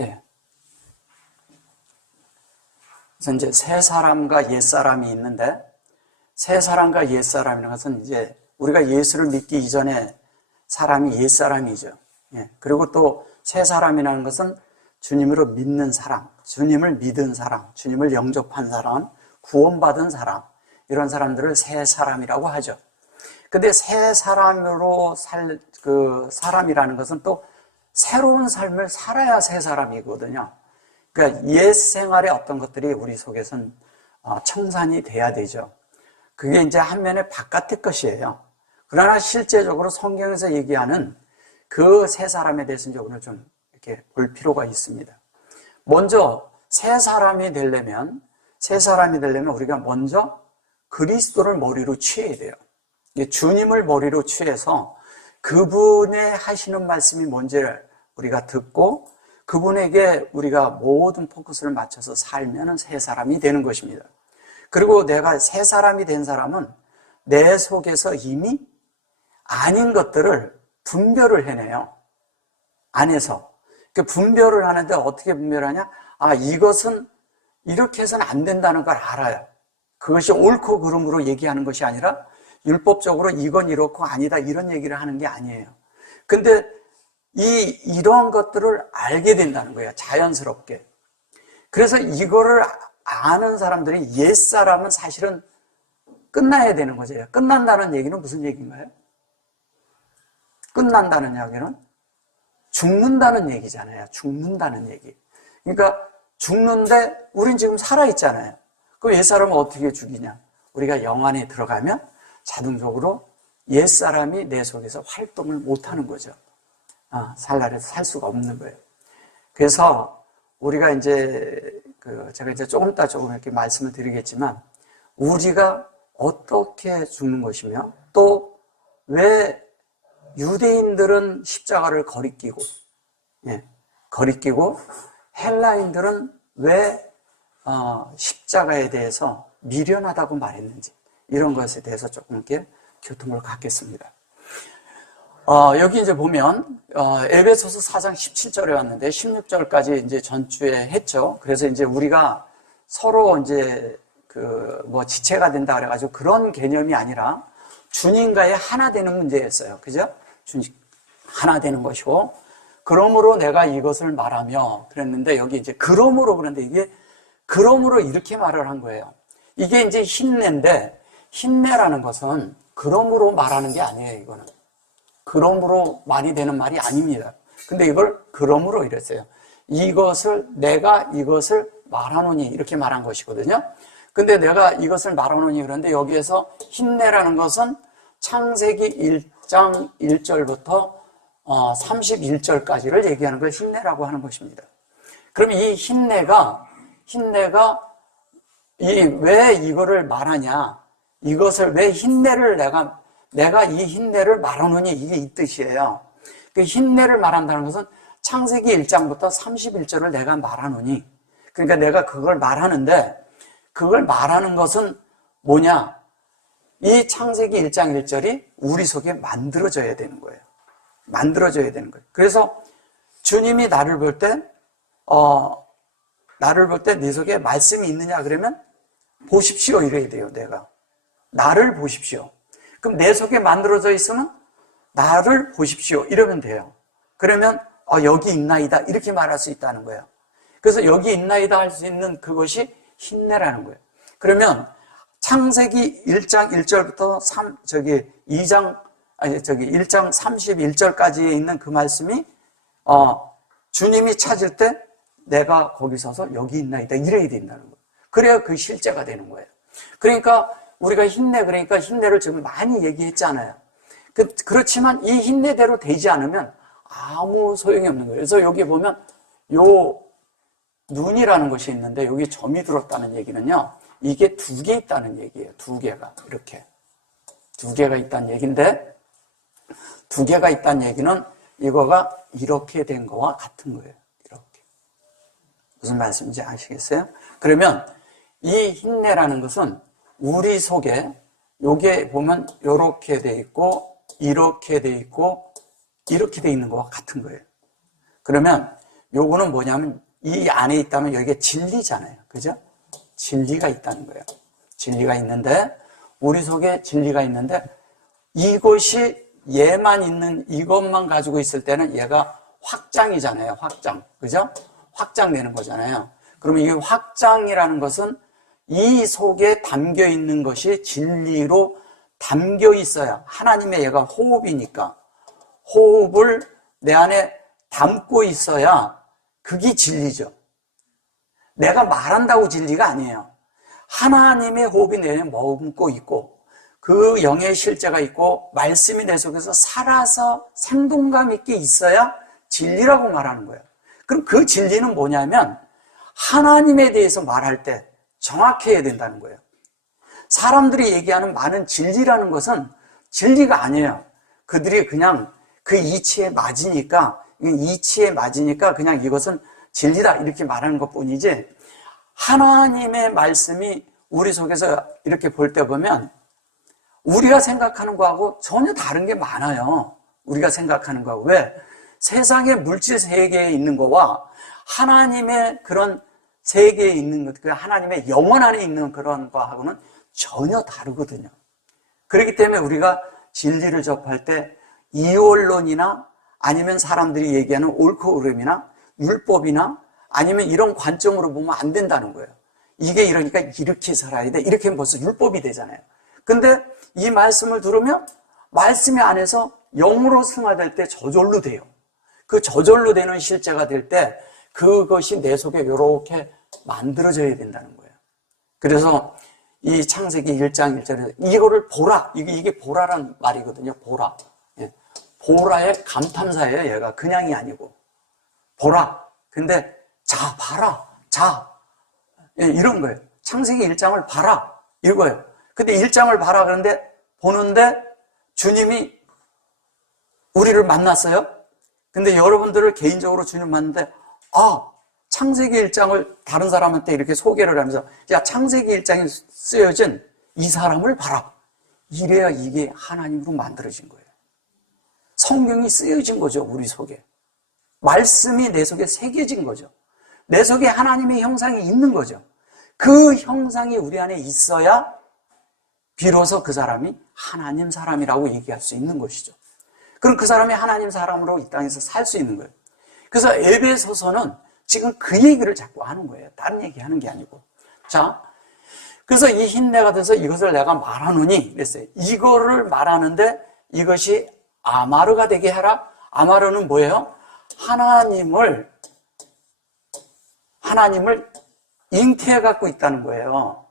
예. 그래서 이제 새 사람과 옛 사람이 있는데, 새 사람과 옛 사람이라는 것은 이제 우리가 예수를 믿기 이전에 사람이 옛 사람이죠. 예. 그리고 또 새 사람이라는 것은 주님으로 믿는 사람, 주님을 믿은 사람, 주님을 영접한 사람, 구원받은 사람, 이런 사람들을 새 사람이라고 하죠. 근데 새 사람으로 사람이라는 것은 또 새로운 삶을 살아야 새 사람이거든요. 그러니까 옛 생활의 어떤 것들이 우리 속에선 청산이 돼야 되죠. 그게 이제 한면의 바깥의 것이에요. 그러나 실제적으로 성경에서 얘기하는 그 새 사람에 대해서 이제 오늘 좀 이렇게 볼 필요가 있습니다. 먼저 새 사람이 되려면 우리가 먼저 그리스도를 머리로 취해야 돼요. 주님을 머리로 취해서 그분의 하시는 말씀이 뭔지를 우리가 듣고 그분에게 우리가 모든 포커스를 맞춰서 살면 새 사람이 되는 것입니다. 그리고 내가 새 사람이 된 사람은 내 속에서 이미 아닌 것들을 분별을 해내요. 안에서. 그 분별을 하는데 어떻게 분별하냐? 이것은 이렇게 해서는 안 된다는 걸 알아요. 그것이 옳고 그름으로 얘기하는 것이 아니라 율법적으로 이건 이렇고 아니다 이런 얘기를 하는 게 아니에요. 근데 이러한 것들을 알게 된다는 거예요. 자연스럽게. 그래서 이거를 아는 사람들이 옛사람은 사실은 끝나야 되는 거죠. 끝난다는 얘기는 무슨 얘기인가요? 끝난다는 얘기는 죽는다는 얘기잖아요. 죽는다는 얘기. 그러니까 죽는데 우린 지금 살아있잖아요. 그럼 옛사람은 어떻게 죽이냐? 우리가 영안에 들어가면 자동적으로 옛사람이 내 속에서 활동을 못하는 거죠. 살날에서 살 수가 없는 거예요. 그래서 우리가 이제 제가 이제 조금 이렇게 말씀을 드리겠지만 우리가 어떻게 죽는 것이며 또 왜 유대인들은 십자가를 거리끼고 헬라인들은 왜 십자가에 대해서 미련하다고 말했는지 이런 것에 대해서 조금 이렇게 교통을 갖겠습니다. 여기 이제 보면 에베소서 4장 17절에 왔는데 16절까지 이제 전주에 했죠. 그래서 이제 우리가 서로 이제 지체가 된다 그래가지고 그런 개념이 아니라 주님과의 하나 되는 문제였어요. 그죠? 주님 하나 되는 것이고 그러므로 내가 이것을 말하며 그랬는데 여기 이제 그러므로 그런데 이게 그러므로 이렇게 말을 한 거예요. 이게 이제 흰내인데 흰내라는 것은 그러므로 말하는 게 아니에요. 이거는 그러므로 말이 되는 말이 아닙니다. 근데 이걸 그러므로 이랬어요. 내가 이것을 말하노니 이렇게 말한 것이거든요. 근데 내가 이것을 말하노니 그런데 여기에서 흰내라는 것은 창세기 1장 1절부터 31절까지를 얘기하는 걸 흰내라고 하는 것입니다. 그럼 이 흰내가 왜 이거를 말하냐? 이것을 왜 흰내를 내가 이 흰내를 말하노니 이게 이 뜻이에요. 그 흰내를 말한다는 것은 창세기 1장부터 31절을 내가 말하노니 그러니까 내가 그걸 말하는데 그걸 말하는 것은 뭐냐? 이 창세기 1장 1절이 우리 속에 만들어져야 되는 거예요. 만들어져야 되는 거예요. 그래서 주님이 나를 볼 때 네 속에 말씀이 있느냐 그러면 보십시오 이래야 돼요. 내가 나를 보십시오. 그럼 내 속에 만들어져 있으면 나를 보십시오 이러면 돼요. 그러면 여기 있나이다 이렇게 말할 수 있다는 거예요. 그래서 여기 있나이다 할 수 있는 그것이 흰내라는 거예요. 그러면 창세기 1장 1절부터 1장 31절까지에 있는 그 말씀이 주님이 찾을 때 내가 거기 서서 여기 있나이다 이래야 된다는 거예요. 그래야 그 실제가 되는 거예요. 그러니까 우리가 그러니까 흰내를 지금 많이 얘기했잖아요. 그렇지만 이 흰내대로 되지 않으면 아무 소용이 없는 거예요. 그래서 여기 보면 요 눈이라는 것이 있는데 여기 점이 들었다는 얘기는요. 이게 2개 있다는 얘기예요. 2개가 이렇게 2개가 있다는 얘기인데 2개가 있다는 얘기는 이거가 이렇게 된 거와 같은 거예요. 이렇게 무슨 말씀인지 아시겠어요? 그러면 이 흰내라는 것은 우리 속에 요게 보면 이렇게 돼 있고 이렇게 돼 있고 이렇게 돼 있는 거와 같은 거예요. 그러면 요거는 뭐냐면 이 안에 있다면 여기가 진리잖아요. 그죠? 진리가 있다는 거예요. 진리가 있는데, 우리 속에 진리가 있는데, 이것이 얘만 있는, 이것만 가지고 있을 때는 얘가 확장이잖아요. 확장. 그죠? 확장되는 거잖아요. 그러면 이 확장이라는 것은 이 속에 담겨 있는 것이 진리로 담겨 있어야, 하나님의 얘가 호흡이니까 호흡을 내 안에 담고 있어야 그게 진리죠. 내가 말한다고 진리가 아니에요. 하나님의 호흡이 내 안에 머금고 있고 그 영의 실제가 있고 말씀이 내 속에서 살아서 생동감 있게 있어야 진리라고 말하는 거예요. 그럼 그 진리는 뭐냐면 하나님에 대해서 말할 때 정확해야 된다는 거예요. 사람들이 얘기하는 많은 진리라는 것은 진리가 아니에요. 그들이 그냥 그 이치에 맞으니까 그냥 이것은 진리다 이렇게 말하는 것뿐이지, 하나님의 말씀이 우리 속에서 이렇게 볼 때 보면 우리가 생각하는 거하고 전혀 다른 게 많아요. 우리가 생각하는 거하고. 왜? 세상의 물질 세계에 있는 거와 하나님의 그런 세계에 있는 것, 그 하나님의 영혼 안에 있는 그런 거하고는 전혀 다르거든요. 그렇기 때문에 우리가 진리를 접할 때 이원론이나 아니면 사람들이 얘기하는 옳고 그름이나 율법이나 아니면 이런 관점으로 보면 안 된다는 거예요. 이게 이러니까 이렇게 살아야 돼. 이렇게 하면 벌써 율법이 되잖아요. 근데 이 말씀을 들으면 말씀이 안에서 영으로 승화될 때 저절로 돼요. 그 저절로 되는 실제가 될 때 그것이 내 속에 이렇게 만들어져야 된다는 거예요. 그래서 이 창세기 1장 1절에서 이거를 보라. 이게 보라란 말이거든요. 보라. 예. 보라의 감탄사예요. 얘가 그냥이 아니고. 보라. 근데 자, 봐라. 자. 예, 이런 거예요. 창세기 1장을 봐라. 이거예요. 근데 1장을 봐라. 그런데 보는데 주님이 우리를 만났어요. 근데 여러분들을 개인적으로 주님 만났는데, 창세기 1장을 다른 사람한테 이렇게 소개를 하면서, 야, 창세기 1장에 쓰여진 이 사람을 봐라. 이래야 이게 하나님으로 만들어진 거예요. 성경이 쓰여진 거죠, 우리 속에. 말씀이 내 속에 새겨진 거죠. 내 속에 하나님의 형상이 있는 거죠. 그 형상이 우리 안에 있어야 비로소 그 사람이 하나님 사람이라고 얘기할 수 있는 것이죠. 그럼 그 사람이 하나님 사람으로 이 땅에서 살 수 있는 거예요. 그래서 에베소서는 지금 그 얘기를 자꾸 하는 거예요. 다른 얘기 하는 게 아니고. 자, 그래서 이 흰내가 돼서 이것을 내가 말하노니 그랬어요. 이거를 말하는데 이것이 아마르가 되게 하라. 아마르는 뭐예요? 하나님을 잉태해 갖고 있다는 거예요.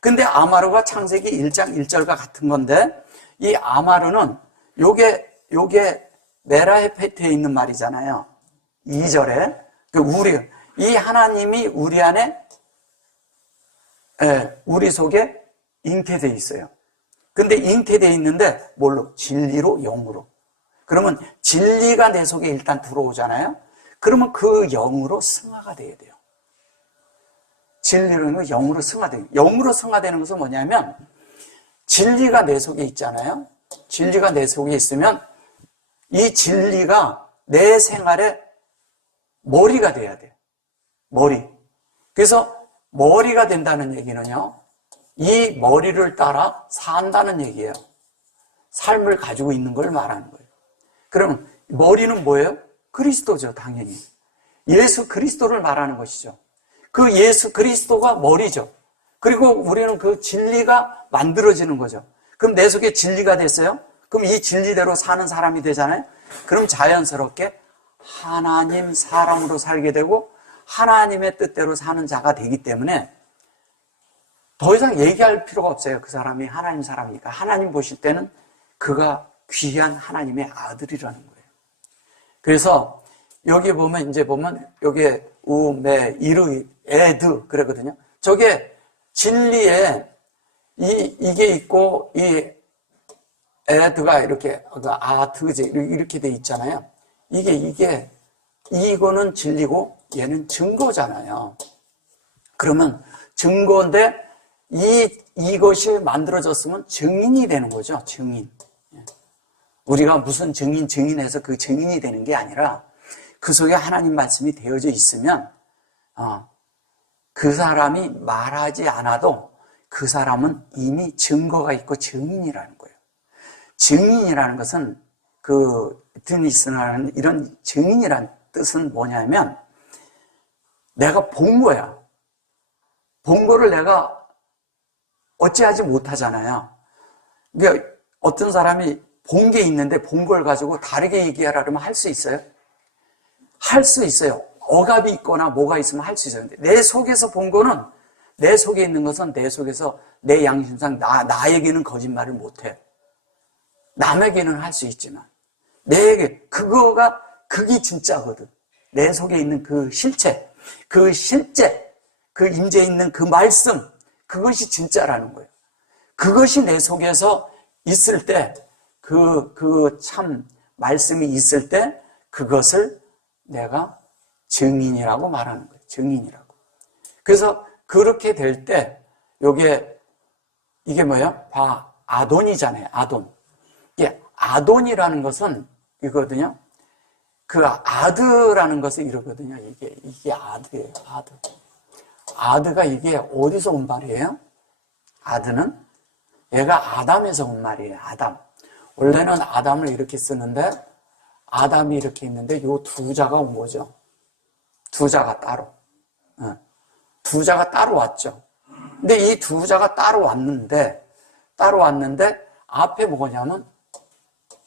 근데 아마르가 창세기 1장 1절과 같은 건데, 이 아마르는 요게 메라헤페트에 있는 말이잖아요. 2절에 이 하나님이 우리 안에, 우리 속에 잉태되어 있어요. 근데 잉태되어 있는데 뭘로? 진리로, 영으로. 그러면 진리가 내 속에 일단 들어오잖아요. 그러면 그 영으로 승화가 돼야 돼요. 진리로 영으로 승화돼요. 영으로 승화되는 것은 뭐냐면 진리가 내 속에 있잖아요. 진리가 내 속에 있으면 이 진리가 내 생활의 머리가 돼야 돼요. 머리. 그래서 머리가 된다는 얘기는요, 이 머리를 따라 산다는 얘기예요. 삶을 가지고 있는 걸 말하는 거예요. 그럼 머리는 뭐예요? 그리스도죠, 당연히. 예수 그리스도를 말하는 것이죠. 그 예수 그리스도가 머리죠. 그리고 우리는 그 진리가 만들어지는 거죠. 그럼 내 속에 진리가 됐어요? 그럼 이 진리대로 사는 사람이 되잖아요? 그럼 자연스럽게 하나님 사람으로 살게 되고 하나님의 뜻대로 사는 자가 되기 때문에 더 이상 얘기할 필요가 없어요. 그 사람이 하나님 사람이니까. 하나님 보실 때는 그가 귀한 하나님의 아들이라는 거예요. 그래서 여기 보면 여기에 우메 이르 에드 그러거든요. 저게 진리에 이게 있고 이 에드가 이렇게 아트제 이렇게 돼 있잖아요. 이거는 진리고 얘는 증거잖아요. 그러면 증거인데 이것이 만들어졌으면 증인이 되는 거죠. 증인. 우리가 무슨 증인해서 그 증인이 되는 게 아니라 그 속에 하나님 말씀이 되어져 있으면 그 사람이 말하지 않아도 그 사람은 이미 증거가 있고 증인이라는 거예요. 증인이라는 것은 드니스라는 이런 증인이라는 뜻은 뭐냐면 내가 본 거야. 본 거를 내가 어찌하지 못하잖아요. 그러니까 어떤 사람이 본 게 있는데 본 걸 가지고 다르게 얘기하라 그러면 할 수 있어요? 할 수 있어요. 억압이 있거나 뭐가 있으면 할 수 있어요. 근데 내 속에서 본 거는, 내 속에 있는 것은 내 속에서 내 양심상 나에게는 거짓말을 못해. 남에게는 할 수 있지만 내게 그게 진짜거든. 내 속에 있는 그 실체, 그 임재에 있는 그 말씀, 그것이 진짜라는 거예요. 그것이 내 속에서 있을 때, 그 참 말씀이 있을 때 그것을 내가 증인이라고 말하는 거예요. 증인이라고. 그래서 그렇게 될 때 이게 뭐예요? 아돈이잖아요. 아돈. 이게 아돈이라는 것은 이거거든요. 그 아드라는 것을 이러거든요. 이게 아드예요. 아드. 아드가 이게 어디서 온 말이에요? 아드는 얘가 아담에서 온 말이에요. 아담. 원래는 아담을 이렇게 쓰는데 아담이 이렇게 있는데 요 두 자가 온 거죠. 두 자가 따로. 두 자가 따로 왔죠. 근데 이 두 자가 따로 왔는데 앞에 뭐냐면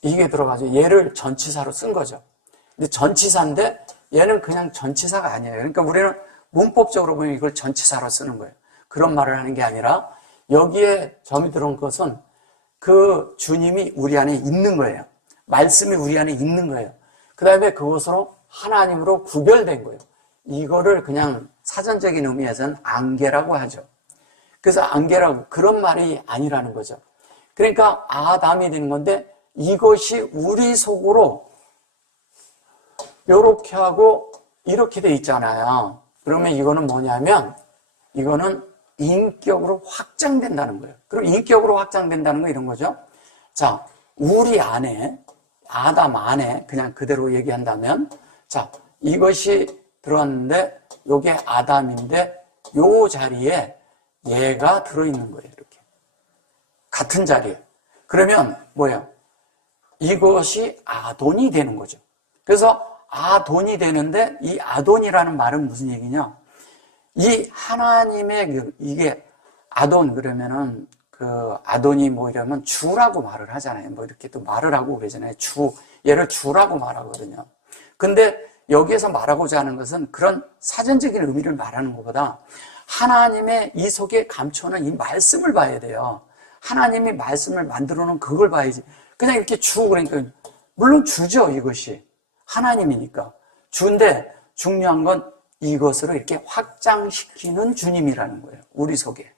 이게 들어가죠. 얘를 전치사로 쓴 거죠. 근데 전치사인데 얘는 그냥 전치사가 아니에요. 그러니까 우리는 문법적으로 보면 이걸 전치사로 쓰는 거예요. 그런 말을 하는 게 아니라 여기에 점이 들어온 것은 그 주님이 우리 안에 있는 거예요. 말씀이 우리 안에 있는 거예요. 그 다음에 그것으로 하나님으로 구별된 거예요. 이거를 그냥 사전적인 의미에서는 안개라고 하죠. 그래서 안개라고, 그런 말이 아니라는 거죠. 그러니까 아담이 되는 건데 이것이 우리 속으로 이렇게 하고 이렇게 돼 있잖아요. 그러면 이거는 뭐냐면 이거는 인격으로 확장된다는 거예요. 그럼 인격으로 확장된다는 거 이런 거죠. 자, 우리 안에, 아담 안에 그냥 그대로 얘기한다면, 자, 이것이 들어왔는데 요게 아담인데 요 자리에 얘가 들어있는 거예요. 이렇게 같은 자리에. 그러면 뭐예요? 이것이 아돈이 되는 거죠. 그래서 아돈이 되는데 이 아돈이라는 말은 무슨 얘기냐? 이 하나님의 이게 아돈 그러면은 그 아돈이 뭐 이러면 주라고 말을 하잖아요. 뭐 이렇게 또 말을 하고 그러잖아요. 얘를 주라고 말하거든요. 근데 여기에서 말하고자 하는 것은 그런 사전적인 의미를 말하는 것보다 하나님의 이 속에 감춰놓은 이 말씀을 봐야 돼요. 하나님이 말씀을 만들어 놓은 그걸 봐야지. 그냥 이렇게 그러니까 물론 주죠. 이것이 하나님이니까 주인데 중요한 건 이것으로 이렇게 확장시키는 주님이라는 거예요. 우리 속에.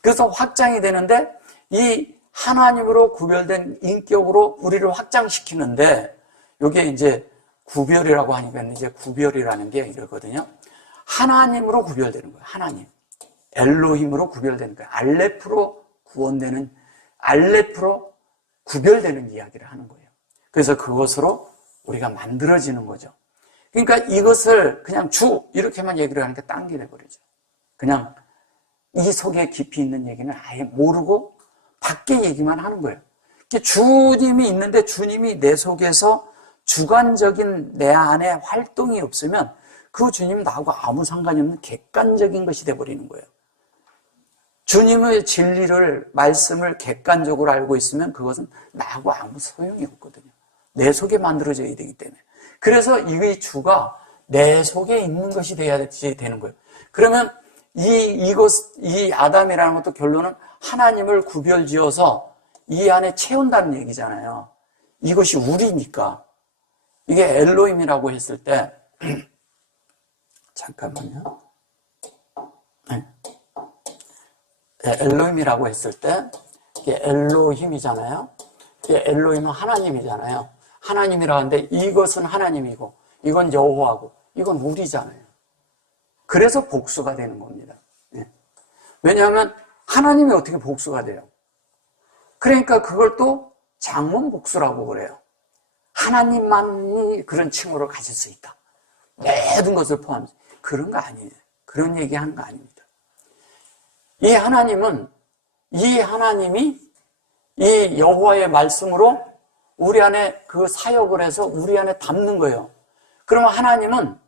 그래서 확장이 되는데 이 하나님으로 구별된 인격으로 우리를 확장시키는데 이게 이제 구별이라고 하니까 이제 구별이라는 게 이러거든요. 하나님으로 구별되는 거예요. 하나님. 엘로힘으로 구별되는 거예요. 알레프로 구원되는, 알레프로 구별되는 이야기를 하는 거예요. 그래서 그것으로 우리가 만들어지는 거죠. 그러니까 이것을 그냥 이렇게만 얘기를 하니까 딴 게 돼버리죠. 그냥 이 속에 깊이 있는 얘기는 아예 모르고 밖에 얘기만 하는 거예요. 주님이 있는데 주님이 내 속에서 주관적인 내 안에 활동이 없으면 그 주님은 나하고 아무 상관이 없는 객관적인 것이 돼버리는 거예요. 주님의 진리를, 말씀을 객관적으로 알고 있으면 그것은 나하고 아무 소용이 없거든요. 내 속에 만들어져야 되기 때문에. 그래서 이 주가 내 속에 있는 것이 되어야 되는 거예요. 그러면 이 아담이라는 것도 결론은 하나님을 구별지어서 이 안에 채운다는 얘기잖아요. 이것이 우리니까. 이게 엘로힘이라고 했을 때, 잠깐만요. 네. 엘로힘이라고 했을 때, 이게 엘로힘이잖아요. 이게 엘로힘은 하나님이잖아요. 하나님이라 하는데 이것은 하나님이고, 이건 여호와고, 이건 우리잖아요. 그래서 복수가 되는 겁니다. 네. 왜냐하면 하나님이 어떻게 복수가 돼요? 그러니까 그걸 또 장문 복수라고 그래요. 하나님만이 그런 칭호를 가질 수 있다. 모든 것을 포함해서. 그런 거 아니에요. 그런 얘기하는 거 아닙니다. 이 하나님이 이 여호와의 말씀으로 우리 안에 그 사역을 해서 우리 안에 담는 거예요. 그러면 하나님은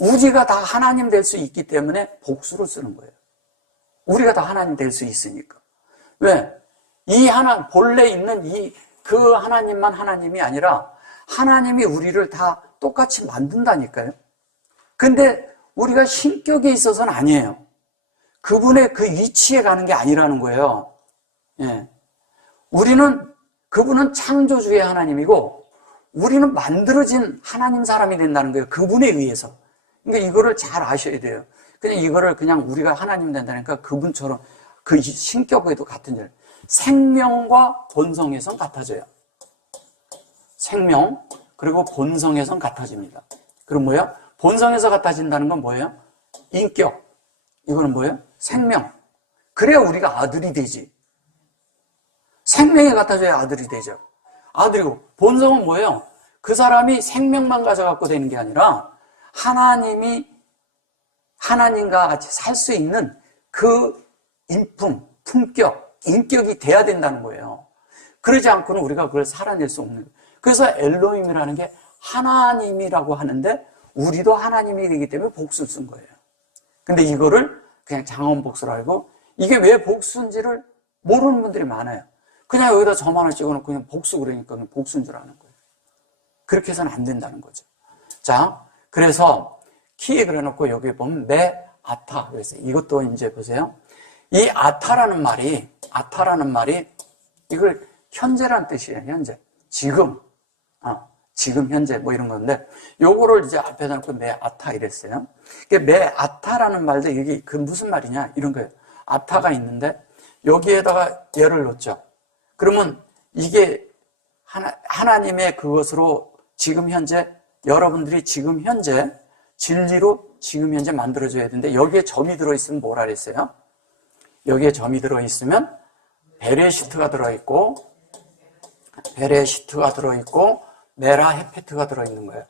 우리가 다 하나님 될 수 있기 때문에 복수를 쓰는 거예요. 우리가 다 하나님 될 수 있으니까. 왜? 본래 있는 그 하나님만 하나님이 아니라 하나님이 우리를 다 똑같이 만든다니까요. 근데 우리가 신격에 있어서는 아니에요. 그분의 그 위치에 가는 게 아니라는 거예요. 예. 그분은 창조주의 하나님이고, 우리는 만들어진 하나님 사람이 된다는 거예요. 그분에 의해서. 그러니까 이거를 잘 아셔야 돼요. 그냥 우리가 하나님 된다니까 그분처럼 그 신격에도 같은 일. 생명과 본성에선 같아져요. 생명, 그리고 본성에선 같아집니다. 그럼 뭐예요? 본성에서 같아진다는 건 뭐예요? 인격. 이거는 뭐예요? 생명. 그래야 우리가 아들이 되지. 생명이 같아져야 아들이 되죠. 아들이고, 본성은 뭐예요? 그 사람이 생명만 가져갖고 되는 게 아니라 하나님과 같이 살 수 있는 그 품격, 인격이 돼야 된다는 거예요. 그러지 않고는 우리가 그걸 살아낼 수 없는 거예요. 그래서 엘로힘이라는 게 하나님이라고 하는데 우리도 하나님이 되기 때문에 복수를 쓴 거예요. 근데 이거를 그냥 장원복수로 알고 이게 왜 복수인지를 모르는 분들이 많아요. 그냥 여기다 점 하나 찍어놓고 그냥 복수 그러니까 그냥 복수인 줄 아는 거예요. 그렇게 해서는 안 된다는 거죠. 자, 그래서 키에 그려놓고 여기 보면 메아타 그랬어요. 이것도 이제 보세요. 이 아타라는 말이 이걸 현재란 뜻이에요. 현재. 지금 현재 뭐 이런 건데 요거를 이제 앞에다 놓고 메아타 이랬어요. 메아타라는 말도 이게 그 무슨 말이냐 이런 거예요. 아타가 있는데 여기에다가 얘를 놓죠. 그러면 이게 하나님의 그것으로 지금 현재 여러분들이 지금 현재 진리로 지금 현재 만들어줘야 되는데 여기에 점이 들어있으면 뭐라 그랬어요? 여기에 점이 들어있으면 베레시트가 들어있고 메라헤페트가 들어있는 거예요.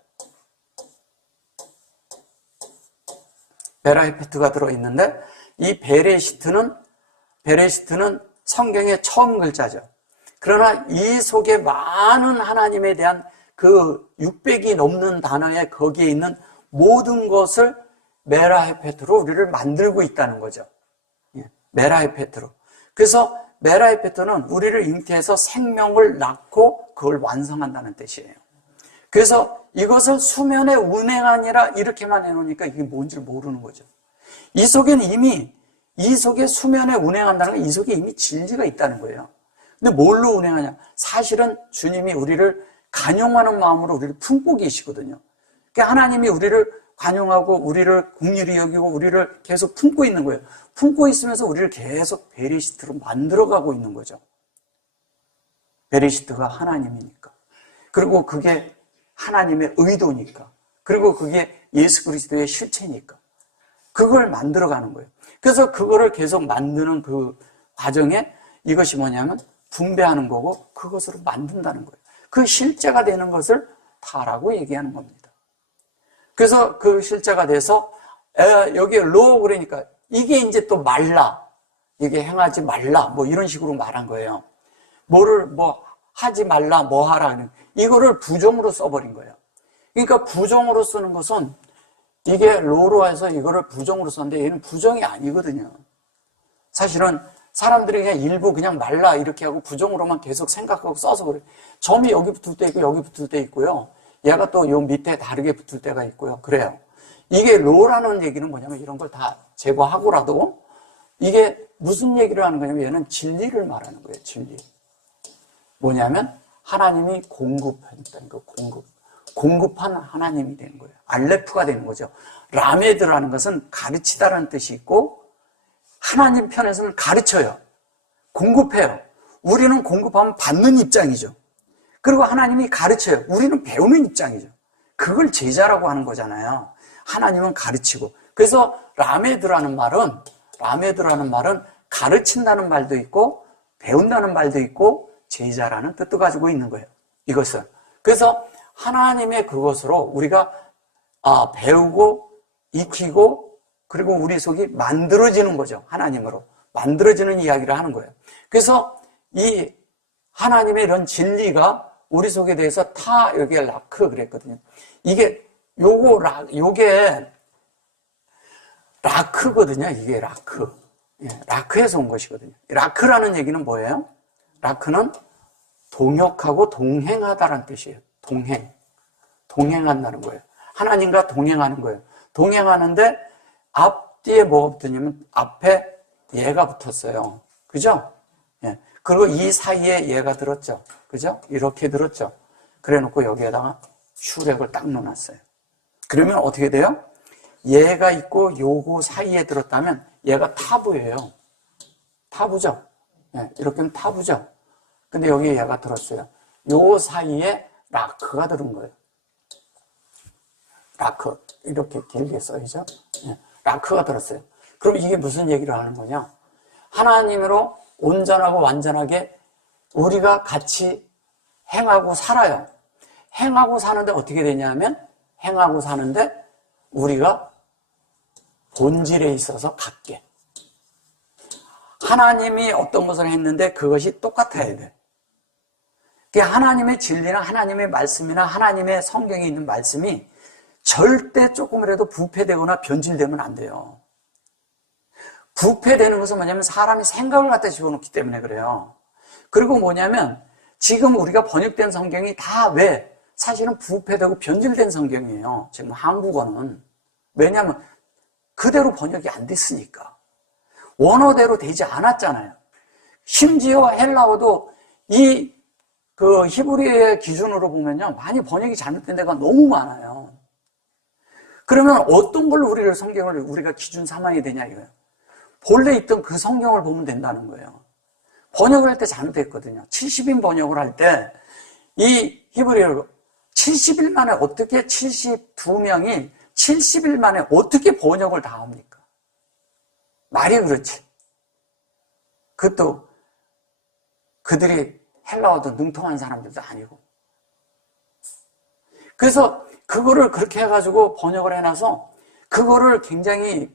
메라헤페트가 들어있는데 이 베레시트는 성경의 처음 글자죠. 그러나 이 속에 많은 하나님에 대한 그 600이 넘는 단어에 거기에 있는 모든 것을 메라헤페트로 우리를 만들고 있다는 거죠. 메라헤페트로. 그래서 메라헤페트는 우리를 잉태해서 생명을 낳고 그걸 완성한다는 뜻이에요. 그래서 이것을 수면의 운행하니라 이렇게만 해놓으니까 이게 뭔지 모르는 거죠. 이 속에 수면에 운행한다는 건 이 속에 이미 진리가 있다는 거예요. 근데 뭘로 운행하냐? 사실은 주님이 우리를 간용하는 마음으로 우리를 품고 계시거든요. 그러니까 하나님이 우리를 간용하고 우리를 긍휼히 여기고 우리를 계속 품고 있는 거예요. 품고 있으면서 우리를 계속 베레시트로 만들어가고 있는 거죠. 베레시트가 하나님이니까. 그리고 그게 하나님의 의도니까. 그리고 그게 예수 그리스도의 실체니까. 그걸 만들어가는 거예요. 그래서 그거를 계속 만드는 그 과정에 이것이 뭐냐면 분배하는 거고 그것으로 만든다는 거예요. 그 실제가 되는 것을 타라고 얘기하는 겁니다. 그래서 그 실제가 돼서 여기에 로 그러니까 이게 이제 또 말라. 이게 행하지 말라. 뭐 이런 식으로 말한 거예요. 뭐를 하지 말라 뭐 하라. 이거를 부정으로 써버린 거예요. 그러니까 부정으로 쓰는 것은 이게 로로 해서 이거를 부정으로 썼는데 얘는 부정이 아니거든요. 사실은 사람들이 그냥 일부 그냥 말라 이렇게 하고 부정으로만 계속 생각하고 써서 그래요. 점이 여기 붙을 때 있고 여기 붙을 때 있고요. 얘가 또 요 밑에 다르게 붙을 때가 있고요. 그래요. 이게 로라는 얘기는 뭐냐면 이런 걸 다 제거하고라도 이게 무슨 얘기를 하는 거냐면 얘는 진리를 말하는 거예요. 진리. 뭐냐면 하나님이 공급한다는 거. 공급한 하나님이 되는 거예요. 알레프가 되는 거죠. 라메드라는 것은 가르치다라는 뜻이 있고 하나님 편에서는 가르쳐요. 공급해요. 우리는 공급하면 받는 입장이죠. 그리고 하나님이 가르쳐요. 우리는 배우는 입장이죠. 그걸 제자라고 하는 거잖아요. 하나님은 가르치고. 그래서 라메드라는 말은 가르친다는 말도 있고 배운다는 말도 있고 제자라는 뜻도 가지고 있는 거예요. 이것은. 그래서 하나님의 그것으로 우리가 배우고 익히고 그리고 우리 속이 만들어지는 거죠. 하나님으로 만들어지는 이야기를 하는 거예요. 그래서 이 하나님의 이런 진리가 우리 속에 대해서 여기에 라크 그랬거든요. 요게 라크거든요. 이게 라크. 라크에서 온 것이거든요. 라크라는 얘기는 뭐예요? 라크는 동역하고 동행하다라는 뜻이에요. 동행한다는 거예요. 하나님과 동행하는 거예요. 동행하는데 앞뒤에 뭐가 붙었냐면 앞에 얘가 붙었어요. 그죠? 그리고 이 사이에 얘가 들었죠. 그죠? 이렇게 들었죠. 그래 놓고 여기에다가 슈렉을 딱 넣어놨어요. 그러면 어떻게 돼요? 얘가 있고 요거 사이에 들었다면 얘가 타부예요. 타부죠? 이렇게 하면 타부죠? 근데 여기에 얘가 들었어요. 요 사이에 라크가 들은 거예요. 라크. 이렇게 길게 써야죠. 라크가 들었어요. 그럼 이게 무슨 얘기를 하는 거냐? 하나님으로 온전하고 완전하게 우리가 같이 행하고 살아요. 행하고 사는데 어떻게 되냐면 행하고 사는데 우리가 본질에 있어서 같게 하나님이 어떤 것을 했는데 그것이 똑같아야 돼. 하나님의 진리나 하나님의 말씀이나 하나님의 성경에 있는 말씀이 절대 조금이라도 부패되거나 변질되면 안 돼요. 부패되는 것은 뭐냐면 사람이 생각을 갖다 집어넣기 때문에 그래요. 그리고 뭐냐면 지금 우리가 번역된 성경이 다 사실은 부패되고 변질된 성경이에요. 지금 한국어는. 왜냐하면 그대로 번역이 안 됐으니까. 원어대로 되지 않았잖아요. 심지어 헬라어도 히브리어의 기준으로 보면요. 많이 번역이 잘못된 데가 너무 많아요. 그러면 어떤 걸로 성경을 우리가 기준 삼아야 되냐 이거예요. 본래 있던 그 성경을 보면 된다는 거예요. 번역을 할 때 잘못됐거든요. 70인 번역을 할 때 이 히브리어로 70일 만에 어떻게 72명이 70일 만에 어떻게 번역을 다 합니까? 말이 그렇지. 그것도 그들이 헬라어도 능통한 사람들도 아니고. 그래서 그거를 그렇게 해가지고 번역을 해놔서 그거를 굉장히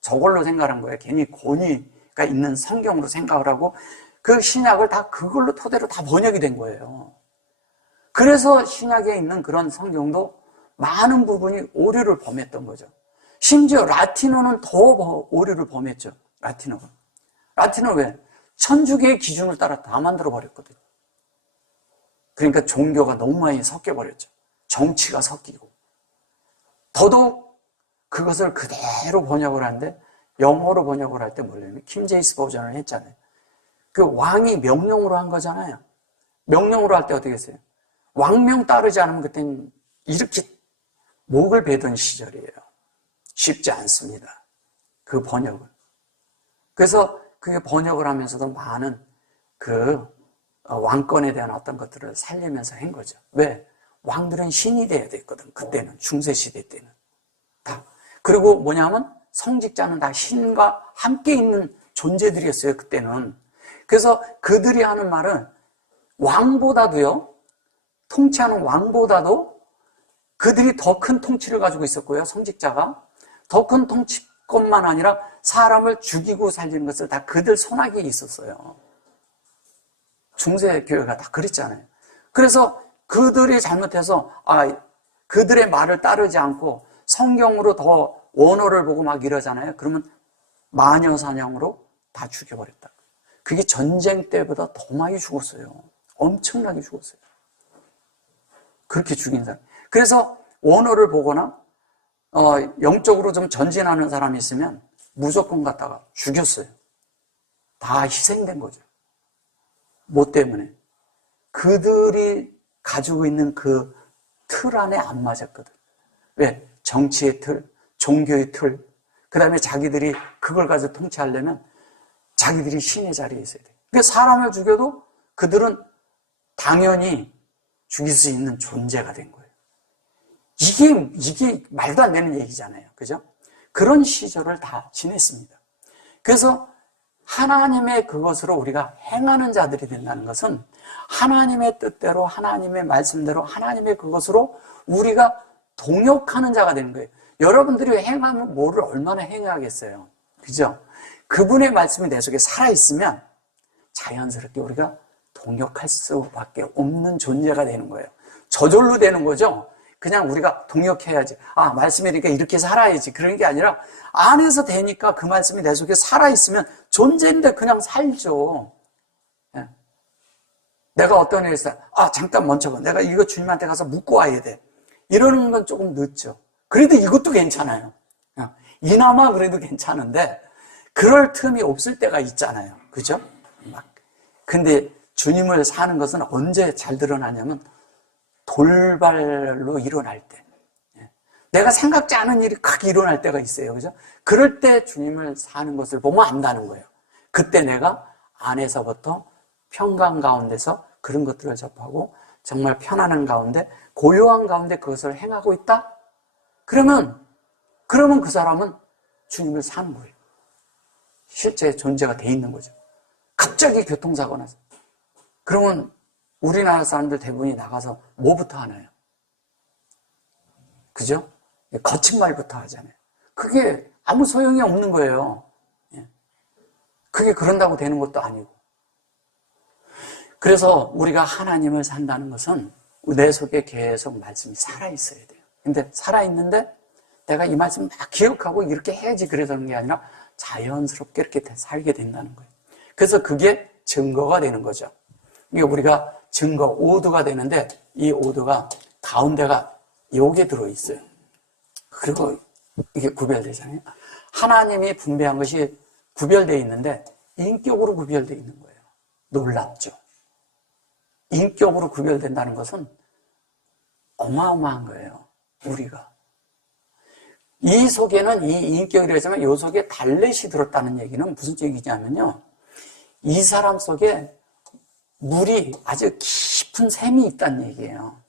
저걸로 생각한 거예요. 괜히 권위가 있는 성경으로 생각을 하고 그 신약을 다 그걸로 토대로 다 번역이 된 거예요. 그래서 신약에 있는 그런 성경도 많은 부분이 오류를 범했던 거죠. 심지어 라틴어는 더 오류를 범했죠. 라틴어 왜? 천주교의 기준을 따라 다 만들어버렸거든요. 그러니까 종교가 너무 많이 섞여버렸죠. 정치가 섞이고. 더더욱 그것을 그대로 번역을 하는데 영어로 번역을 할 때 뭐냐면 킹제임스 버전을 했잖아요. 그 왕이 명령으로 한 거잖아요. 명령으로 할 때 어떻게 했어요? 왕명 따르지 않으면 그때는 이렇게 목을 베던 시절이에요. 쉽지 않습니다. 그 번역은. 그래서 그게 번역을 하면서도 많은 왕권에 대한 어떤 것들을 살리면서 한 거죠. 왜? 왕들은 신이 돼야 됐거든. 그때는 중세시대 때는 다. 그리고 뭐냐면 성직자는 다 신과 함께 있는 존재들이었어요. 그때는. 그래서 그들이 하는 말은 왕보다도요. 통치하는 왕보다도 그들이 더 큰 통치를 가지고 있었고요. 성직자가 더 큰 통치권만 아니라 사람을 죽이고 살리는 것을 다 그들 손아귀에 있었어요. 중세교회가 다 그랬잖아요. 그래서 그들이 잘못해서 그들의 말을 따르지 않고 성경으로 더 원어를 보고 막 이러잖아요. 그러면 마녀 사냥으로 다 죽여버렸다. 그게 전쟁 때보다 더 많이 죽었어요. 엄청나게 죽었어요. 그렇게 죽인 사람. 그래서 원어를 보거나 영적으로 좀 전진하는 사람이 있으면 무조건 갖다가 죽였어요. 다 희생된 거죠. 뭐 때문에? 그들이 가지고 있는 그 틀 안에 안 맞았거든. 왜? 정치의 틀, 종교의 틀, 그 다음에 자기들이 그걸 가지고 통치하려면 자기들이 신의 자리에 있어야 돼. 그러니까 사람을 죽여도 그들은 당연히 죽일 수 있는 존재가 된 거예요. 이게 말도 안 되는 얘기잖아요. 그죠? 그런 시절을 다 지냈습니다. 그래서 하나님의 그것으로 우리가 행하는 자들이 된다는 것은 하나님의 뜻대로, 하나님의 말씀대로, 하나님의 그것으로 우리가 동역하는 자가 되는 거예요. 여러분들이 행하면 뭐를 얼마나 행하겠어요. 그죠? 그분의 말씀이 내 속에 살아있으면 자연스럽게 우리가 동역할 수밖에 없는 존재가 되는 거예요. 저절로 되는 거죠. 그냥 우리가 동역해야지. 아, 말씀이니까 이렇게 살아야지. 그런 게 아니라 안에서 되니까 그 말씀이 내 속에 살아있으면 존재인데 그냥 살죠. 예. 내가 어떤 일을 했어요. 아, 잠깐 멈춰봐. 내가 이거 주님한테 가서 묻고 와야 돼. 이러는 건 조금 늦죠. 그래도 이것도 괜찮아요. 이나마 그래도 괜찮은데 그럴 틈이 없을 때가 있잖아요. 그죠? 근데 주님을 사는 것은 언제 잘 드러나냐면 돌발로 일어날 때. 내가 생각지 않은 일이 크게 일어날 때가 있어요. 그죠? 그럴 때 주님을 사는 것을 보면 안다는 거예요. 그때 내가 안에서부터 평강 가운데서 그런 것들을 접하고 정말 편안한 가운데, 고요한 가운데 그것을 행하고 있다? 그러면 그 사람은 주님을 사는 거예요. 실제 존재가 돼 있는 거죠. 갑자기 교통사고 나서. 그러면 우리나라 사람들 대부분이 나가서 뭐부터 하나요? 그죠? 거친 말부터 하잖아요. 그게 아무 소용이 없는 거예요. 그게 그런다고 되는 것도 아니고. 그래서 우리가 하나님을 산다는 것은 내 속에 계속 말씀이 살아있어야 돼요. 근데 살아있는데 내가 이 말씀 막 기억하고 이렇게 해야지 그러는 게 아니라 자연스럽게 이렇게 살게 된다는 거예요. 그래서 그게 증거가 되는 거죠. 이게 우리가 증거, 오드가 되는데 이 오드가 가운데가 요게 들어있어요. 그리고 이게 구별되잖아요. 하나님이 분배한 것이 구별되어 있는데 인격으로 구별되어 있는 거예요. 놀랍죠. 인격으로 구별된다는 것은 어마어마한 거예요. 우리가. 이 속에는 이 인격이라고 하지만 이 속에 달렛이 들었다는 얘기는 무슨 얘기냐면요. 이 사람 속에 물이 아주 깊은 샘이 있다는 얘기예요.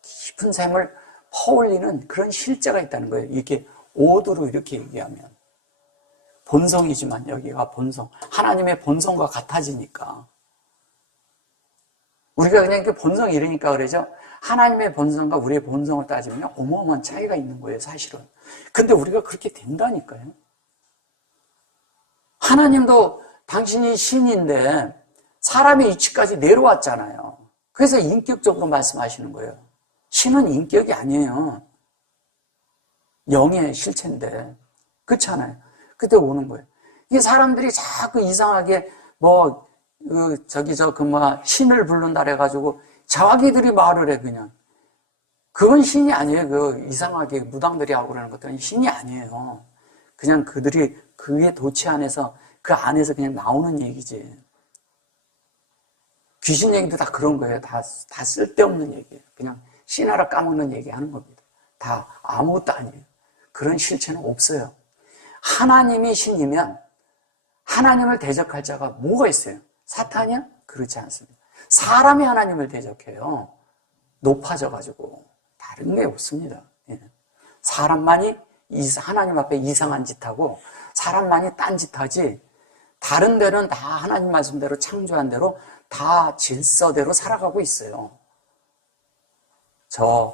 깊은 샘을 퍼올리는 그런 실제가 있다는 거예요. 이렇게 오드로 이렇게 얘기하면. 본성이지만 여기가 본성. 하나님의 본성과 같아지니까. 우리가 그냥 이렇게 본성이 이러니까 그러죠. 하나님의 본성과 우리의 본성을 따지면 어마어마한 차이가 있는 거예요, 사실은. 근데 우리가 그렇게 된다니까요. 하나님도 당신이 신인데 사람의 이치까지 내려왔잖아요. 그래서 인격적으로 말씀하시는 거예요. 신은 인격이 아니에요. 영의 실체인데. 그렇잖아요. 그때 오는 거예요. 이게 사람들이 자꾸 이상하게 신을 부른다 그래가지고 자기들이 말을 해, 그냥. 그건 신이 아니에요. 이상하게 무당들이 하고 그러는 것들은 신이 아니에요. 그냥 그들이 그의 도치 안에서, 그 안에서 그냥 나오는 얘기지. 귀신 얘기도 다 그런 거예요. 다 쓸데없는 얘기예요. 그냥 신하라 까먹는 얘기 하는 겁니다. 다 아무것도 아니에요. 그런 실체는 없어요. 하나님이 신이면 하나님을 대적할 자가 뭐가 있어요? 사탄이야? 그렇지 않습니다. 사람이 하나님을 대적해요. 높아져가지고. 다른 게 없습니다. 사람만이 하나님 앞에 이상한 짓하고 사람만이 딴짓하지, 다른 데는 다 하나님 말씀대로 창조한 대로 다 질서대로 살아가고 있어요.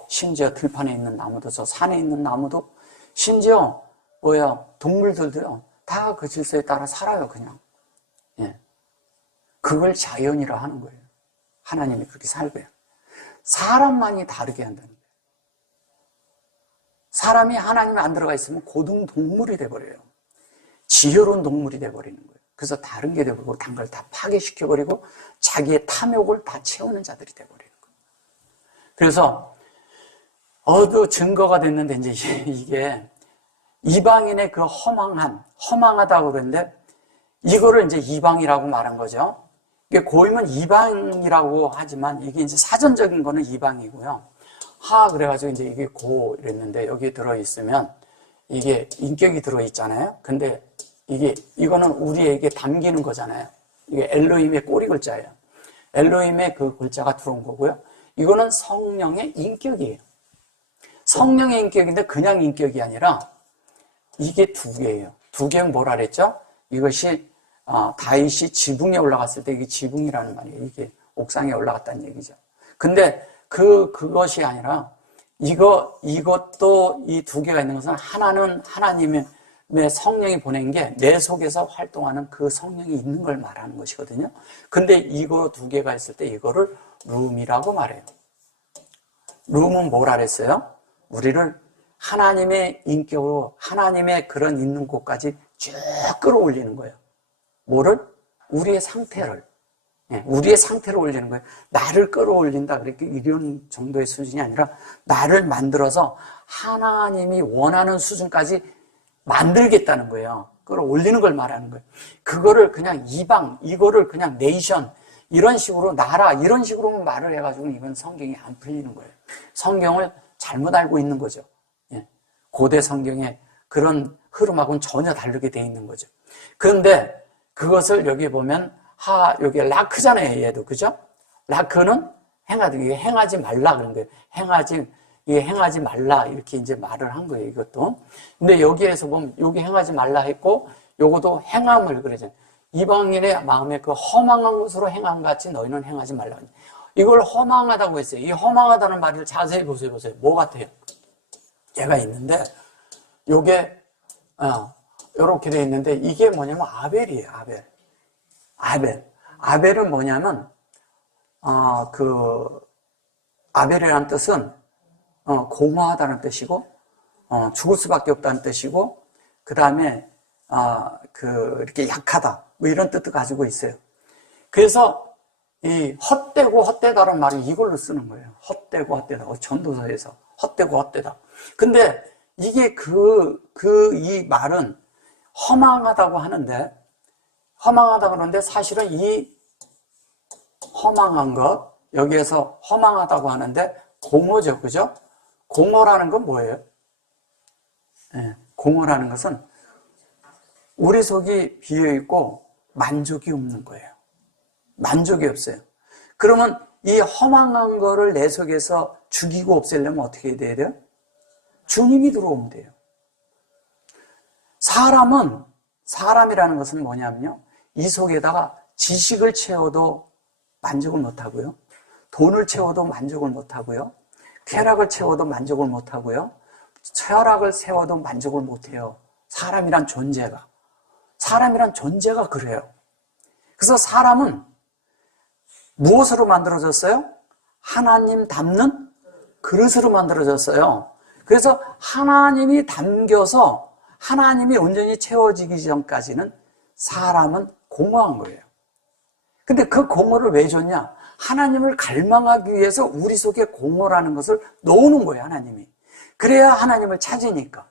심지어 들판에 있는 나무도, 저 산에 있는 나무도, 심지어 동물들도요, 다 그 질서에 따라 살아요, 그냥. 그걸 자연이라 하는 거예요. 하나님이 그렇게 살고요. 사람만이 다르게 한다는 거예요. 사람이 하나님에 안 들어가 있으면 고등동물이 돼버려요. 지혜로운 동물이 돼버리는 거예요. 그래서 다른 게 돼버리고, 다른 걸 다 파괴시켜버리고, 자기의 탐욕을 다 채우는 자들이 돼버리는 거예요. 그래서, 증거가 됐는데, 이제 이게, 이방인의 그 허망하다고 그랬는데, 이거를 이제 이방이라고 말한 거죠. 이게 고임은 이방이라고 하지만, 이게 이제 사전적인 거는 이방이고요. 그래가지고 이제 이게 이랬는데, 여기 들어있으면, 이게 인격이 들어있잖아요. 근데 이거는 우리에게 담기는 거잖아요. 이게 엘로힘의 꼬리 글자예요. 엘로힘의 그 글자가 들어온 거고요. 이거는 성령의 인격이에요. 성령의 인격인데 그냥 인격이 아니라 이게 두 개예요. 두 개는 뭐라 그랬죠? 이것이 다윗이 지붕에 올라갔을 때 이게 지붕이라는 말이에요. 이게 옥상에 올라갔다는 얘기죠. 근데 그것이 아니라 이것도 이 두 개가 있는 것은 하나는 하나님의 성령이 보낸 게 내 속에서 활동하는 그 성령이 있는 걸 말하는 것이거든요. 근데 이거 두 개가 있을 때 이거를 룸이라고 말해요. 룸은 뭐라 그랬어요? 우리를 하나님의 인격으로 하나님의 그런 있는 곳까지 쭉 끌어올리는 거예요. 뭐를? 우리의 상태를. 우리의 상태를 올리는 거예요. 나를 끌어올린다. 그렇게 이런 정도의 수준이 아니라 나를 만들어서 하나님이 원하는 수준까지 만들겠다는 거예요. 끌어올리는 걸 말하는 거예요. 그거를 그냥 이방, 이거를 그냥 네이션, 이런 식으로 나라, 이런 식으로 말을 해가지고 이건 성경이 안 풀리는 거예요. 성경을 잘못 알고 있는 거죠. 고대 성경의 그런 흐름하고는 전혀 다르게 돼 있는 거죠. 그런데 그것을 여기 보면 여기 라크잖아요, 얘도. 그죠? 라크는 행하지 말라 그런 거예요. 행하지 말라 이렇게 이제 말을 한 거예요, 이것도. 근데 여기에서 보면 여기 행하지 말라 했고 요것도 행함을 그러잖아요. 이방인의 마음에 그 허망한 것으로 행함 같이 너희는 행하지 말라. 이걸 허망하다고 했어요. 이 허망하다는 말을 자세히 보세요. 뭐 같아요? 얘가 있는데 요게 요렇게 돼 있는데 이게 뭐냐면 아벨이에요. 아벨은 뭐냐면 아벨이라는 뜻은 공허하다는 뜻이고 죽을 수밖에 없다는 뜻이고 그 다음에 이렇게 약하다 뭐 이런 뜻도 가지고 있어요. 그래서 이 헛되고 헛되다라는 말을 이걸로 쓰는 거예요. 헛되고 헛되다. 전도서에서 헛되고 헛되다. 근데 이게 이 말은 허망하다고 하는데 그러는데 사실은 이 허망한 것 여기에서 허망하다고 하는데 공허죠, 그죠? 공허라는 건 뭐예요? 공허라는 것은 우리 속이 비어있고 만족이 없는 거예요. 만족이 없어요. 그러면 이 허망한 거를 내 속에서 죽이고 없애려면 어떻게 돼야 돼요? 주님이 들어오면 돼요. 사람이라는 것은 뭐냐면요. 이 속에다가 지식을 채워도 만족을 못하고요. 돈을 채워도 만족을 못하고요. 쾌락을 채워도 만족을 못하고요. 철학을 세워도 만족을 못해요. 사람이란 존재가 그래요. 그래서 사람은 무엇으로 만들어졌어요? 하나님 담는 그릇으로 만들어졌어요. 그래서 하나님이 담겨서 하나님이 온전히 채워지기 전까지는 사람은 공허한 거예요. 근데 그 공허를 왜 줬냐? 하나님을 갈망하기 위해서 우리 속에 공허라는 것을 넣어놓은 거예요, 하나님이. 그래야 하나님을 찾으니까.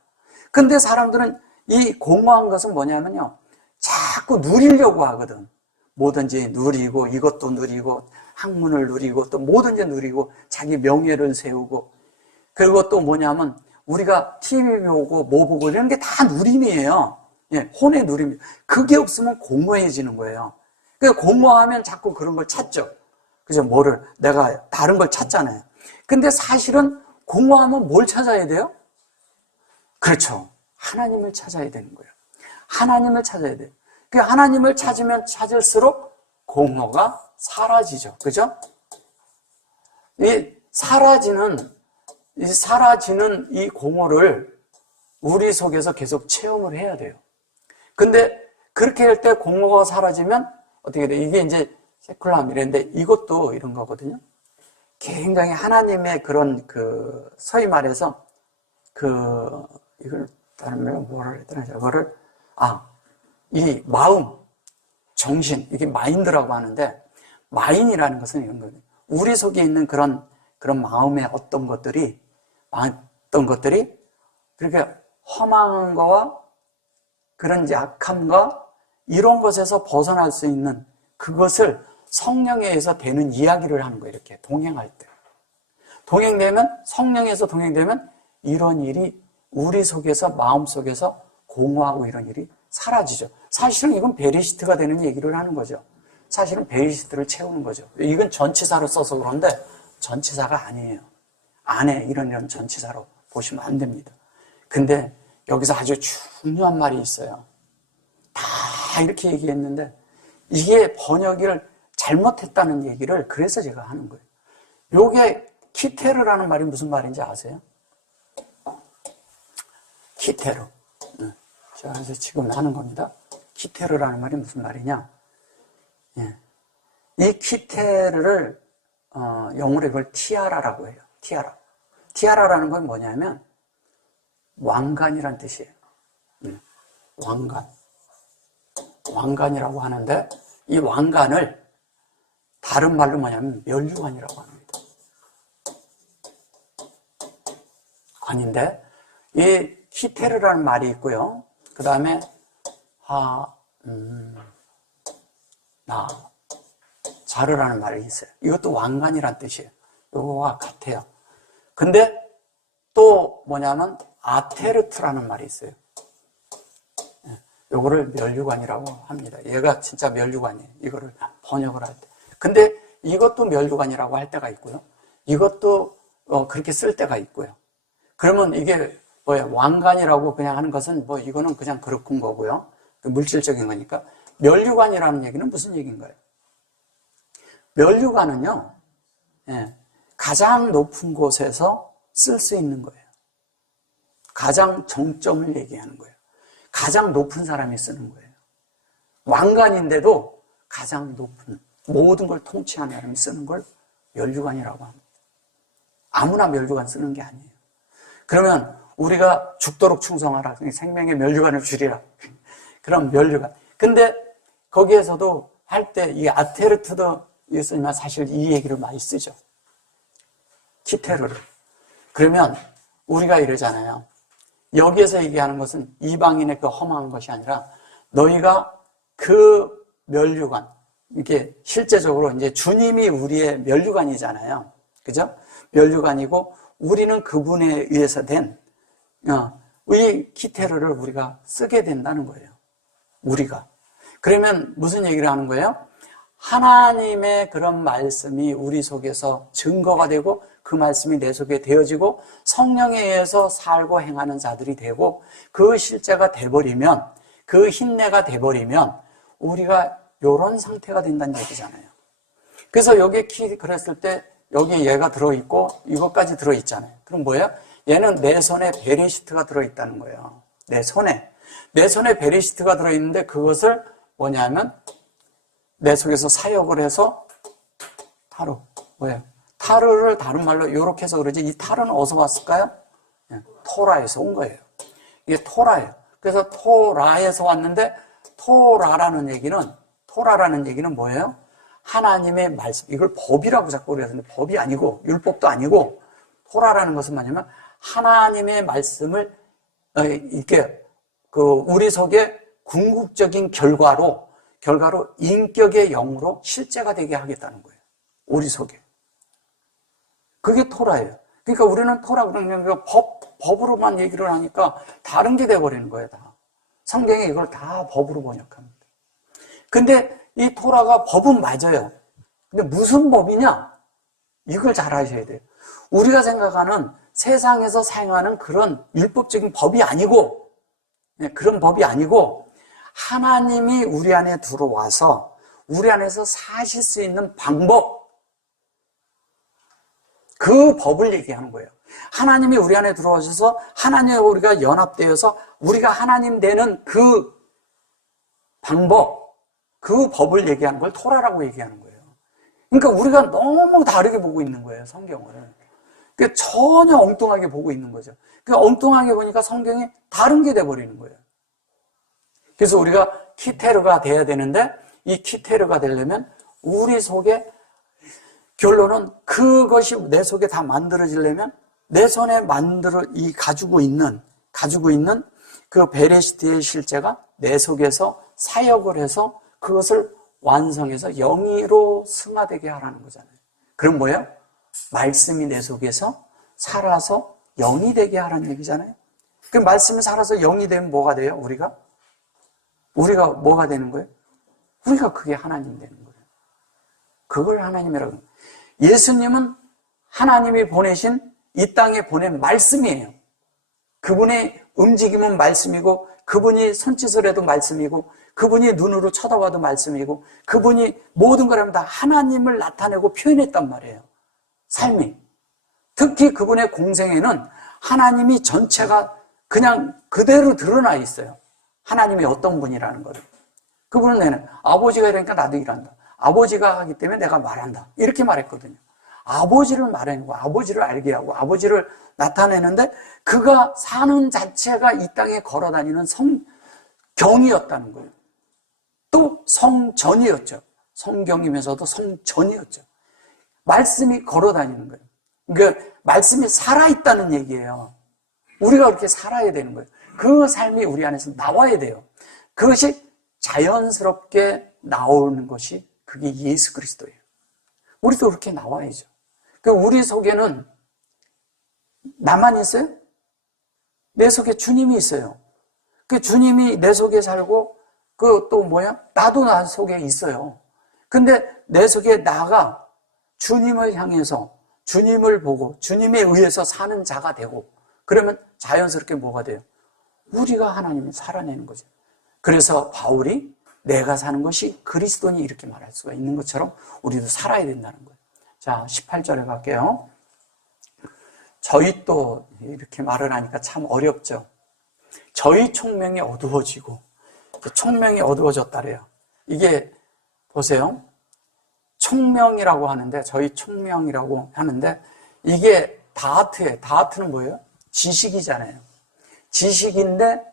근데 사람들은 이 공허한 것은 뭐냐면요. 자꾸 누리려고 하거든. 뭐든지 누리고, 이것도 누리고, 학문을 누리고, 또 뭐든지 누리고, 자기 명예를 세우고. 그리고 또 뭐냐면, 우리가 TV 보고, 뭐 보고, 이런 게 다 누림이에요. 혼의 누림. 그게 없으면 공허해지는 거예요. 그래서 공허하면 자꾸 그런 걸 찾죠. 그죠? 내가 다른 걸 찾잖아요. 근데 사실은 공허하면 뭘 찾아야 돼요? 그렇죠. 하나님을 찾아야 되는 거예요. 하나님을 찾아야 돼요. 그 하나님을 찾으면 찾을수록 공허가 사라지죠. 그죠? 사라지는 이 공허를 우리 속에서 계속 체험을 해야 돼요. 근데 그렇게 할 때 공허가 사라지면 어떻게 돼요? 이게 이제 세쿨라함이랬는데 이것도 이런 거거든요. 굉장히 하나님의 그런 서히 말해서 이걸 다른 말로 뭐라 그랬더라? 저거를 이 마음, 정신, 이게 마인드라고 하는데 마인이라는 것은 이런 거예요. 우리 속에 있는 그런 마음의 어떤 것들이 그렇게 허망한 거와 그런 약함과 이런 것에서 벗어날 수 있는 그것을 성령에 의해서 되는 이야기를 하는 거예요. 이렇게 동행할 때. 성령에서 동행되면 이런 일이 우리 속에서, 마음 속에서 공허하고 이런 일이 사라지죠. 사실은 이건 베리시트가 되는 얘기를 하는 거죠. 사실은 베리시트를 채우는 거죠. 이건 전치사로 써서 그런데 전치사가 아니에요. 안에 이런 전치사로 보시면 안 됩니다. 근데 여기서 아주 중요한 말이 있어요. 다 이렇게 얘기했는데 이게 번역을 잘못했다는 얘기를 그래서 제가 하는 거예요. 요게 키테르라는 말이 무슨 말인지 아세요? 키테르. 제가 그래서 지금 하는 겁니다. 키테르라는 말이 무슨 말이냐? 예. 이 키테르를 영어로 이걸 티아라라고 해요. 티아라. 티아라라는 건 뭐냐면 왕관이란 뜻이에요. 왕관. 왕관이라고 하는데 이 왕관을 다른 말로 뭐냐면 면류관이라고 합니다. 아닌데 이 키테르라는 말이 있고요. 그 다음에 자르라는 말이 있어요. 이것도 왕관이란 뜻이에요. 이거와 같아요. 근데 또 뭐냐면 아테르트라는 말이 있어요. 요거를 면류관이라고 합니다. 얘가 진짜 면류관이에요. 이거를 번역을 할 때. 근데 이것도 면류관이라고 할 때가 있고요. 이것도 그렇게 쓸 때가 있고요. 그러면 이게 뭐예요? 왕관이라고 그냥 하는 것은 뭐 이거는 그냥 그렇군 거고요. 물질적인 거니까. 면류관이라는 얘기는 무슨 얘기인가요? 면류관은요, 가장 높은 곳에서 쓸 수 있는 거예요. 가장 정점을 얘기하는 거예요. 가장 높은 사람이 쓰는 거예요. 왕관인데도 가장 높은, 모든 걸 통치하는 사람이 쓰는 걸 면류관이라고 합니다. 아무나 면류관 쓰는 게 아니에요. 그러면 우리가 죽도록 충성하라, 생명의 면류관을 주리라. 그럼 면류관. 근데 거기에서도 할 때 이 아테르트도 예수님은 사실 이 얘기를 많이 쓰죠. 키테르를. 그러면 우리가 이러잖아요. 여기에서 얘기하는 것은 이방인의 그 험한 것이 아니라 너희가 그 면류관, 이게 실제적으로 이제 주님이 우리의 면류관이잖아요. 그죠? 면류관이고 우리는 그분에 의해서 된 이 키테르를 우리가 쓰게 된다는 거예요. 우리가. 그러면 무슨 얘기를 하는 거예요? 하나님의 그런 말씀이 우리 속에서 증거가 되고 그 말씀이 내 속에 되어지고 성령에 의해서 살고 행하는 자들이 되고 그 실제가 돼버리면, 그 힘내가 돼버리면 우리가 이런 상태가 된다는 얘기잖아요. 그래서 여기에 그랬을 때 여기 얘가 들어있고 이것까지 들어있잖아요. 그럼 뭐예요? 얘는 내 손에 베리시트가 들어있다는 거예요. 내 손에 베리시트가 들어있는데 그것을 뭐냐면 내 속에서 사역을 해서 타르. 뭐예요? 타르를 다른 말로 이렇게 해서 그러지, 이 타르는 어디서 왔을까요? 토라에서 온 거예요. 이게 토라예요. 그래서 토라에서 왔는데 토라라는 얘기는 뭐예요? 하나님의 말씀. 이걸 법이라고 자꾸 그러는데 법이 아니고 율법도 아니고 토라라는 것은 뭐냐면 하나님의 말씀을 이렇게 우리 속에 궁극적인 결과로 인격의 영으로 실제가 되게 하겠다는 거예요. 우리 속에. 그게 토라예요. 그러니까 우리는 토라 그러면 법으로만 얘기를 하니까 다른 게 돼버리는 거예요, 다. 성경에 이걸 다 법으로 번역합니다. 근데 이 토라가 법은 맞아요. 근데 무슨 법이냐? 이걸 잘 아셔야 돼요. 우리가 생각하는 세상에서 사용하는 그런 율법적인 법이 아니고, 그런 법이 아니고, 하나님이 우리 안에 들어와서 우리 안에서 사실 수 있는 방법, 그 법을 얘기하는 거예요. 하나님이 우리 안에 들어오셔서 하나님과 우리가 연합되어서 우리가 하나님 되는 그 방법, 그 법을 얘기하는 걸 토라라고 얘기하는 거예요. 그러니까 우리가 너무 다르게 보고 있는 거예요, 성경을. 그러니까 전혀 엉뚱하게 보고 있는 거죠. 그러니까 엉뚱하게 보니까 성경이 다른 게 돼버리는 거예요. 그래서 우리가 키테르가 돼야 되는데 이 키테르가 되려면 우리 속에, 결론은 그것이 내 속에 다 만들어지려면 내 손에 가지고 있는 그 베레시트의 실제가 내 속에서 사역을 해서 그것을 완성해서 영이로 승화되게 하라는 거잖아요. 그럼 뭐예요? 말씀이 내 속에서 살아서 영이 되게 하라는 얘기잖아요. 그 말씀이 살아서 영이 되면 뭐가 돼요? 우리가 뭐가 되는 거예요? 우리가 그게 하나님 되는 거예요. 그걸 하나님이라고 합니다. 예수님은 하나님이 보내신 이 땅에 보낸 말씀이에요. 그분의 움직임은 말씀이고 그분이 손짓을 해도 말씀이고 그분이 눈으로 쳐다봐도 말씀이고 그분이 모든 걸 다 하나님을 나타내고 표현했단 말이에요. 삶이. 특히 그분의 공생애는 하나님이 전체가 그냥 그대로 드러나 있어요. 하나님이 어떤 분이라는 거를. 그분은 내는 아버지가 이러니까 나도 일한다. 아버지가 하기 때문에 내가 말한다. 이렇게 말했거든요. 아버지를 말해내고 아버지를 알게 하고 아버지를 나타내는데 그가 사는 자체가 이 땅에 걸어다니는 성경이었다는 거예요. 또 성전이었죠. 성경이면서도 성전이었죠. 말씀이 걸어다니는 거예요. 그러니까 말씀이 살아있다는 얘기예요. 우리가 그렇게 살아야 되는 거예요. 그 삶이 우리 안에서 나와야 돼요. 그것이 자연스럽게 나오는 것이 그게 예수 그리스도예요. 우리도 그렇게 나와야죠. 우리 속에는 나만 있어요? 내 속에 주님이 있어요. 그 주님이 내 속에 살고 그 또 뭐야? 나도 나 속에 있어요. 근데 내 속에 나가 주님을 향해서 주님을 보고 주님에 의해서 사는 자가 되고 그러면 자연스럽게 뭐가 돼요? 우리가 하나님을 살아내는 거죠. 그래서 바울이 내가 사는 것이 그리스도니 이렇게 말할 수가 있는 것처럼 우리도 살아야 된다는 거예요. 자, 18절에 갈게요. 저희 또 이렇게 말을 하니까 참 어렵죠. 저희 총명이 어두워지고 총명이 어두워졌다래요. 이게 보세요. 총명이라고 하는데 저희 총명이라고 하는데 이게 다하트예요. 다하트는 뭐예요? 지식이잖아요. 지식인데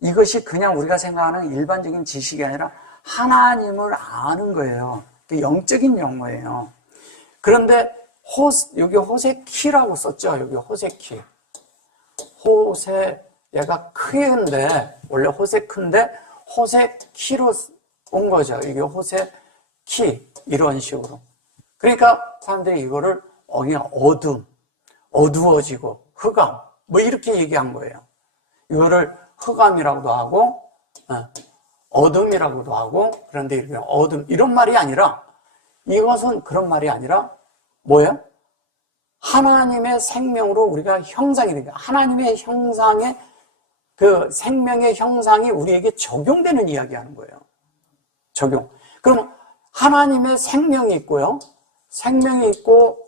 이것이 그냥 우리가 생각하는 일반적인 지식이 아니라 하나님을 아는 거예요. 영적인 용어예요. 그런데 여기 호세키라고 썼죠. 여기 호세키. 얘가 크인데 원래 호세크인데 호세키로 온 거죠. 이게 호세키 이런 식으로. 그러니까 사람들이 이거를 그냥 어둠, 어두워지고 흑암 뭐 이렇게 얘기한 거예요. 이거를 흑암이라고도 하고 어둠이라고도 하고 그런데 이렇게 어둠 이런 말이 아니라 이것은 그런 말이 아니라 뭐예요? 하나님의 생명으로 우리가 형상이 되니까 하나님의 형상의 그 생명의 형상이 우리에게 적용되는 이야기하는 거예요. 적용. 그럼 하나님의 생명이 있고요. 생명이 있고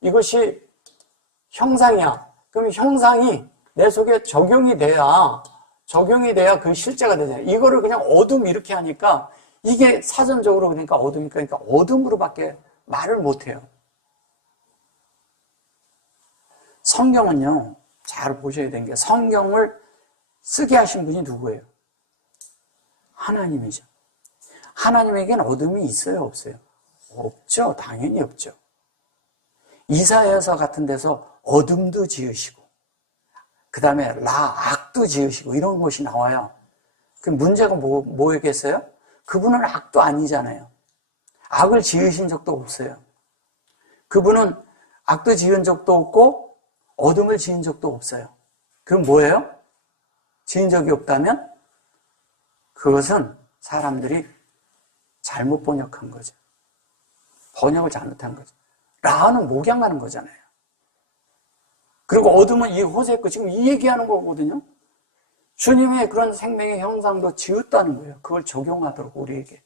이것이 형상이야. 그럼 형상이 내 속에 적용이 돼야 그 실제가 되잖아요. 이거를 그냥 어둠 이렇게 하니까 이게 사전적으로 그러니까 어둠이니까 어둠으로밖에 말을 못해요. 성경은요, 잘 보셔야 되는 게 성경을 쓰게 하신 분이 누구예요? 하나님이죠. 하나님에게는 어둠이 있어요, 없어요? 없죠. 당연히 없죠. 이사야서 같은 데서 어둠도 지으시고 그 다음에 악도 지으시고 이런 것이 나와요. 그 문제가 뭐겠어요? 그분은 악도 아니잖아요. 악을 지으신 적도 없어요. 그분은 악도 지은 적도 없고 어둠을 지은 적도 없어요. 그럼 뭐예요? 지은 적이 없다면 그것은 사람들이 잘못 번역한 거죠. 번역을 잘못한 거죠. 라는 목양하는 거잖아요. 그리고 어둠은 이 호세크 지금 이 얘기하는 거거든요. 주님의 그런 생명의 형상도 지었다는 거예요. 그걸 적용하도록 우리에게.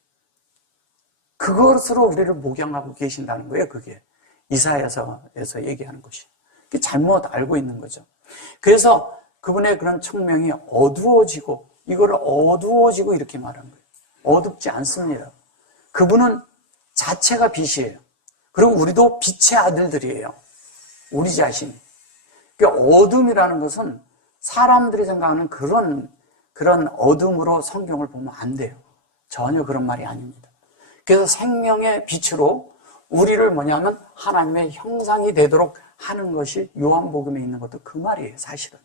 그것으로 우리를 목양하고 계신다는 거예요. 그게 이사야서에서 얘기하는 것이. 그게 잘못 알고 있는 거죠. 그래서 그분의 그런 총명이 어두워지고 이거를 어두워지고 이렇게 말하는 거예요. 어둡지 않습니다. 그분은 자체가 빛이에요. 그리고 우리도 빛의 아들들이에요. 우리 자신이. 그러니까 어둠이라는 것은 사람들이 생각하는 그런 어둠으로 성경을 보면 안 돼요. 전혀 그런 말이 아닙니다. 그래서 생명의 빛으로 우리를 뭐냐면 하나님의 형상이 되도록 하는 것이 요한복음에 있는 것도 그 말이에요, 사실은.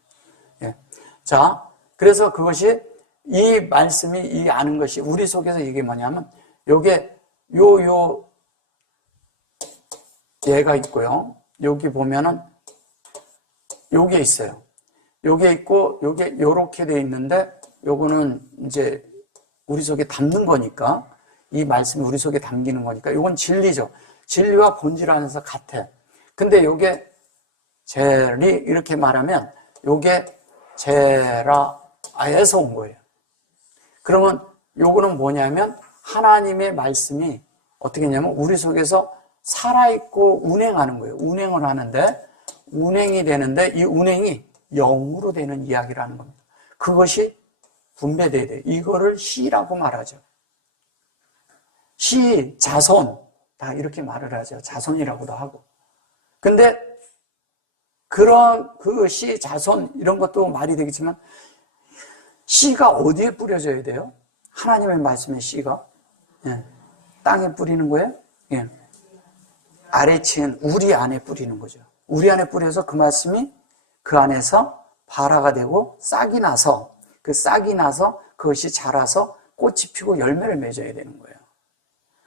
예. 자, 그래서 그것이 이 말씀이 이 아는 것이 우리 속에서 이게 뭐냐면 요게 얘가 있고요. 여기 보면은 요게 있어요. 요게 있고 요게 요렇게 돼 있는데 요거는 이제 우리 속에 담는 거니까 이 말씀이 우리 속에 담기는 거니까 요건 진리죠. 진리와 본질 안에서 같아. 근데 요게 젤이 이렇게 말하면 요게 제라에서 온 거예요. 그러면 요거는 뭐냐면 하나님의 말씀이 어떻게 했냐면 우리 속에서 살아있고 운행하는 거예요. 운행을 하는데 운행이 되는데 이 운행이 영으로 되는 이야기라는 겁니다. 그것이 분배돼야 돼요. 이거를 시라고 말하죠. 시, 자손 다 이렇게 말을 하죠. 자손이라고도 하고. 근데 그런 그 시, 자손 이런 것도 말이 되겠지만 씨가 어디에 뿌려져야 돼요? 하나님의 말씀의 씨가 땅에 뿌리는 거예요? 아래층 우리 안에 뿌리는 거죠. 우리 안에 뿌려서 그 말씀이 그 안에서 발화가 되고 싹이 나서 그 싹이 나서 그것이 자라서 꽃이 피고 열매를 맺어야 되는 거예요.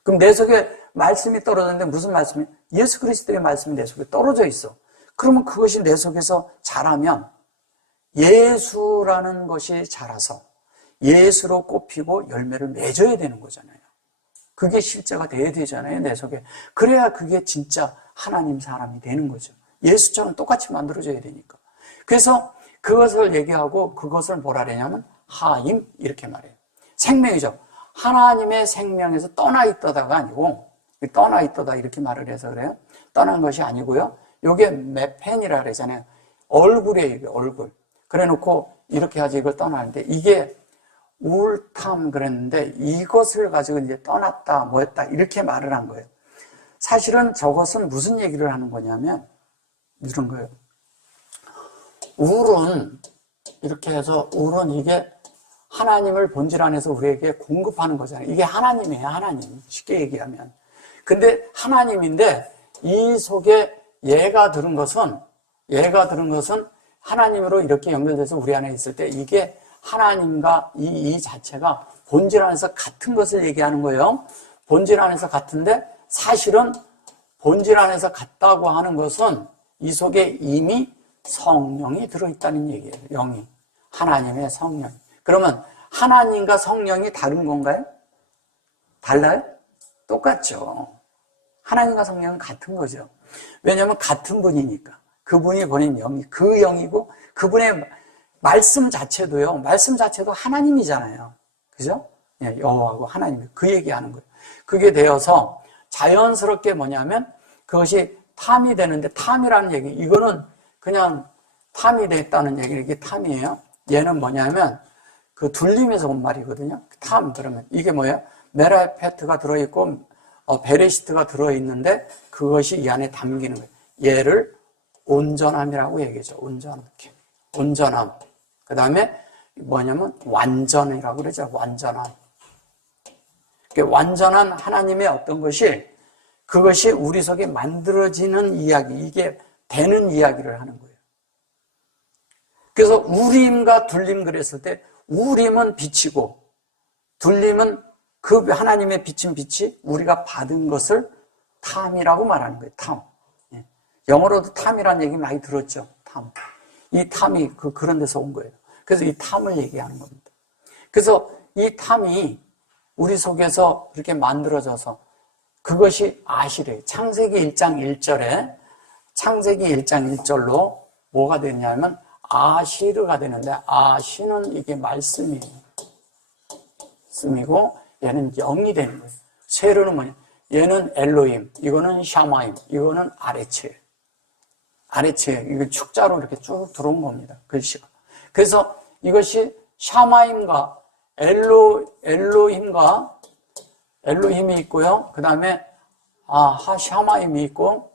그럼 내 속에 말씀이 떨어졌는데 무슨 말씀이? 예수 그리스도의 말씀이 내 속에 떨어져 있어. 그러면 그것이 내 속에서 자라면 예수라는 것이 자라서 예수로 꽃피고 열매를 맺어야 되는 거잖아요. 그게 실제가 돼야 되잖아요, 내 속에. 그래야 그게 진짜 하나님 사람이 되는 거죠. 예수처럼 똑같이 만들어져야 되니까. 그래서 그것을 얘기하고 그것을 뭐라 그러냐면 하임 이렇게 말해요. 생명이죠. 하나님의 생명에서 떠나 있다가 아니고 떠나 있다가 이렇게 말을 해서 그래요. 떠난 것이 아니고요. 요게 메펜이라 그러잖아요. 얼굴이에요, 이게 얼굴. 그래 놓고 이렇게 하지 이걸 떠나는데 이게 울탐 그랬는데 이것을 가지고 이제 떠났다 뭐였다 이렇게 말을 한 거예요. 사실은 저것은 무슨 얘기를 하는 거냐면 이런 거예요. 울은 이렇게 해서 울은 이게 하나님을 본질 안에서 우리에게 공급하는 거잖아요. 이게 하나님이에요, 하나님. 쉽게 얘기하면. 근데 하나님인데 이 속에 얘가 들은 것은 하나님으로 이렇게 연결돼서 우리 안에 있을 때 이게 하나님과 이 자체가 본질 안에서 같은 것을 얘기하는 거예요. 본질 안에서 같은데 사실은 본질 안에서 같다고 하는 것은 이 속에 이미 성령이 들어있다는 얘기예요. 영이. 하나님의 성령. 그러면 하나님과 성령이 다른 건가요? 달라요? 똑같죠. 하나님과 성령은 같은 거죠. 왜냐하면 같은 분이니까. 그분이 보낸 영이 그 영이고 그분의 말씀 자체도요. 말씀 자체도 하나님이잖아요. 그죠? 여호와하고 하나님 그 얘기하는 거예요. 그게 되어서 자연스럽게 뭐냐면 그것이 탐이 되는데 탐이라는 얘기 이거는 그냥 탐이 됐다는 얘기 이게 탐이에요. 얘는 뭐냐면 그 둘림에서 온 말이거든요. 탐 그러면 이게 뭐예요? 메라페트가 들어있고 베레시트가 들어있는데 그것이 이 안에 담기는 거예요. 얘를 온전함이라고 얘기하죠. 온전함. 그 다음에 뭐냐면 완전이라고 그러죠. 완전함. 완전한 하나님의 어떤 것이 그것이 우리 속에 만들어지는 이야기, 이게 되는 이야기를 하는 거예요. 그래서 우림과 둘림 그랬을 때 우림은 빛이고 둘림은 그 하나님의 비친 빛이 우리가 받은 것을 탐이라고 말하는 거예요. 탐. 영어로도 탐이라는 얘기 많이 들었죠. 탐. 이 탐이 그런 데서 온 거예요. 그래서 이 탐을 얘기하는 겁니다. 그래서 이 탐이 우리 속에서 그렇게 만들어져서 그것이 아시래요. 창세기 1장 1절로 뭐가 되냐면 아시르가 되는데 아시는 이게 말씀이에요. 말씀이고 얘는 영이 되는 거예요. 세르는 뭐냐? 얘는 엘로힘, 이거는 샤마임, 이거는 아레츠예요. 이거 축자로 이렇게 쭉 들어온 겁니다. 글씨가. 그래서 이것이 샤마임과 엘로힘이 있고요. 그 다음에 샤마임이 있고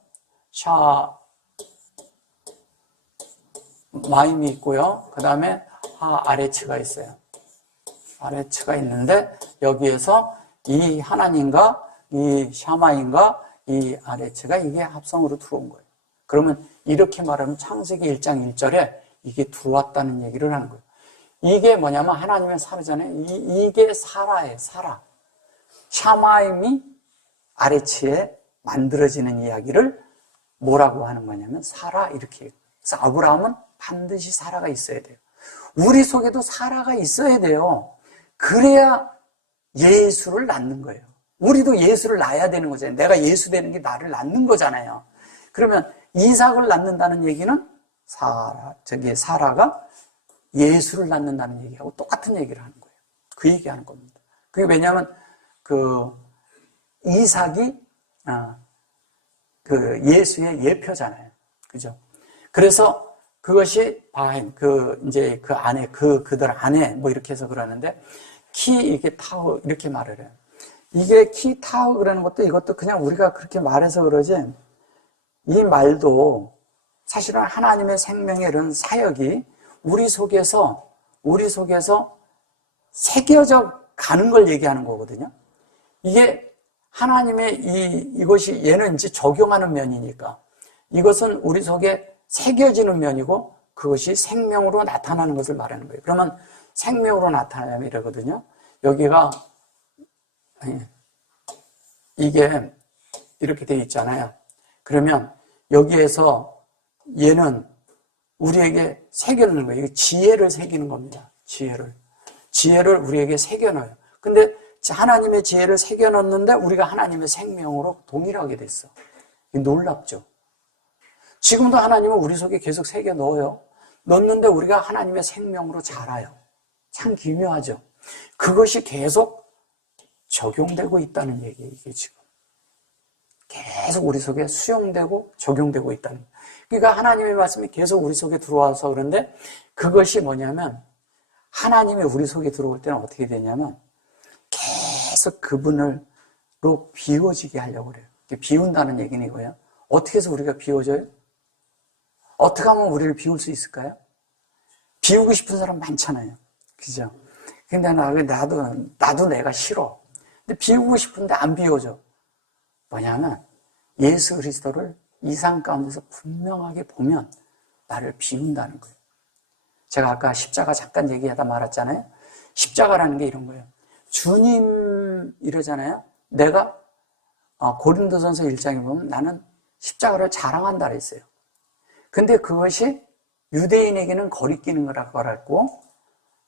샤마임이 있고요. 그 다음에 아레츠가 있어요. 아레츠가 있는데 여기에서 이 하나님과 이 샤마임과 이 아레츠가 이게 합성으로 들어온 거예요. 그러면 이렇게 말하면 창세기 1장 1절에 이게 들어왔다는 얘기를 하는 거예요. 이게 뭐냐면 하나님의 사르잖아요. 이게 사라예요. 사라. 샤마임이 아레츠에 만들어지는 이야기를 뭐라고 하는 거냐면 사라 이렇게 해요. 그래서 아브라함은 반드시 사라가 있어야 돼요. 우리 속에도 사라가 있어야 돼요. 그래야 예수를 낳는 거예요. 우리도 예수를 낳아야 되는 거잖아요. 내가 예수 되는 게 나를 낳는 거잖아요. 그러면 이삭을 낳는다는 얘기는 사라가 예수를 낳는다는 얘기하고 똑같은 얘기를 하는 거예요. 그 얘기하는 겁니다. 그게 왜냐하면 그 이삭이 그 예수의 예표잖아요. 그죠? 그래서 그것이 바햄, 이제 그 안에, 그들 안에 뭐 이렇게 해서 그러는데, 이게 타우, 이렇게 말을 해요. 이게 타우 그러는 것도 이것도 그냥 우리가 그렇게 말해서 그러지, 이 말도 사실은 하나님의 생명의 이런 사역이 우리 속에서 새겨져 가는 걸 얘기하는 거거든요. 이게 하나님의 이것이 얘는 이제 적용하는 면이니까 이것은 우리 속에 새겨지는 면이고 그것이 생명으로 나타나는 것을 말하는 거예요. 그러면 생명으로 나타나면 이러거든요. 여기가 이게 이렇게 돼 있잖아요. 그러면 여기에서 얘는 우리에게 새겨놓는 거예요. 지혜를 새기는 겁니다. 지혜를 우리에게 새겨넣어요. 근데 하나님의 지혜를 새겨넣는데 우리가 하나님의 생명으로 동일하게 됐어. 놀랍죠? 지금도 하나님은 우리 속에 계속 새겨넣어요. 넣는데 우리가 하나님의 생명으로 자라요. 참 기묘하죠? 그것이 계속 적용되고 있다는 얘기예요, 이게 지금. 계속 우리 속에 수용되고 적용되고 있다는 거예요. 그러니까 하나님의 말씀이 계속 우리 속에 들어와서 그런데 그것이 뭐냐면 하나님이 우리 속에 들어올 때는 어떻게 되냐면 계속 그분으로 비워지게 하려고 그래요. 비운다는 얘기는 이거예요. 어떻게 해서 우리가 비워져요? 어떻게 하면 우리를 비울 수 있을까요? 비우고 싶은 사람 많잖아요. 그죠? 근데 나도 내가 싫어. 근데 비우고 싶은데 안 비워져. 뭐냐면 예수 그리스도를 이 삶 가운데서 분명하게 보면 나를 비운다는 거예요. 제가 아까 십자가 잠깐 얘기하다 말았잖아요. 십자가라는 게 이런 거예요. 주님 이러잖아요. 내가 고린도전서 1장에 보면 나는 십자가를 자랑한다 그랬어요. 근데 그것이 유대인에게는 거리끼는 거라고 알았고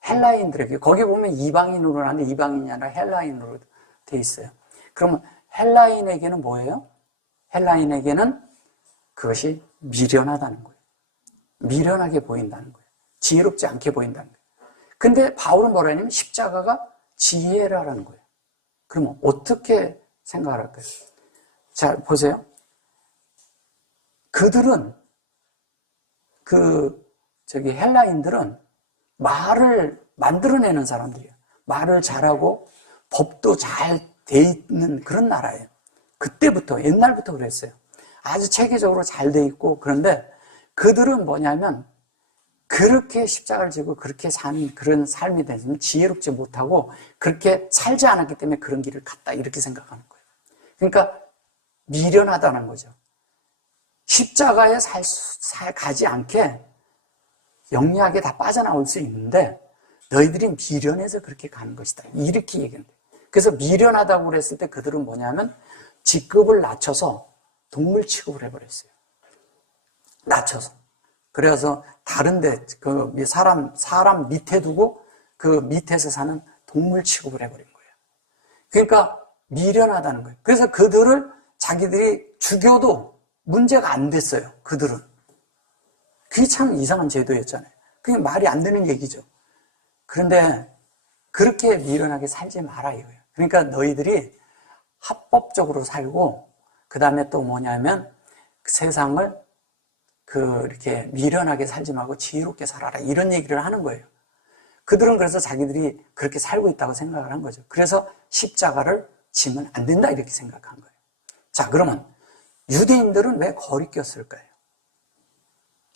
헬라인들에게 거기 보면 이방인으로 하는데 이방인이 아니라 헬라인으로 돼 있어요. 그러면 헬라인에게는 뭐예요? 헬라인에게는 그것이 미련하다는 거예요. 미련하게 보인다는 거예요. 지혜롭지 않게 보인다는 거예요. 근데 바울은 뭐라 하냐면 십자가가 지혜라는 거예요. 그러면 어떻게 생각을 할까요? 자, 보세요. 그들은 헬라인들은 말을 만들어내는 사람들이에요. 말을 잘하고 법도 잘 돼 있는 그런 나라예요. 그때부터 옛날부터 그랬어요. 아주 체계적으로 잘 돼 있고 그런데 그들은 뭐냐면 그렇게 십자가를 지고 그렇게 사는 그런 삶이 되면 지혜롭지 못하고 그렇게 살지 않았기 때문에 그런 길을 갔다 이렇게 생각하는 거예요. 그러니까 미련하다는 거죠. 십자가에 가지 않게 영리하게 다 빠져나올 수 있는데 너희들이 미련해서 그렇게 가는 것이다. 이렇게 얘기하는 거예요. 그래서 미련하다고 그랬을 때 그들은 뭐냐면 직급을 낮춰서 동물 취급을 해버렸어요. 낮춰서. 그래서 다른데 사람 밑에 두고 그 밑에서 사는 동물 취급을 해버린 거예요. 그러니까 미련하다는 거예요. 그래서 그들을 자기들이 죽여도 문제가 안 됐어요. 그들은. 그게 참 이상한 제도였잖아요. 그게 말이 안 되는 얘기죠. 그런데 그렇게 미련하게 살지 마라 이거예요. 그러니까 너희들이 합법적으로 살고 그 다음에 또 뭐냐면 세상을 이렇게 미련하게 살지 말고 지혜롭게 살아라 이런 얘기를 하는 거예요. 그들은 그래서 자기들이 그렇게 살고 있다고 생각을 한 거죠. 그래서 십자가를 지면 안 된다 이렇게 생각한 거예요. 자, 그러면 유대인들은 왜 거리꼈을까요?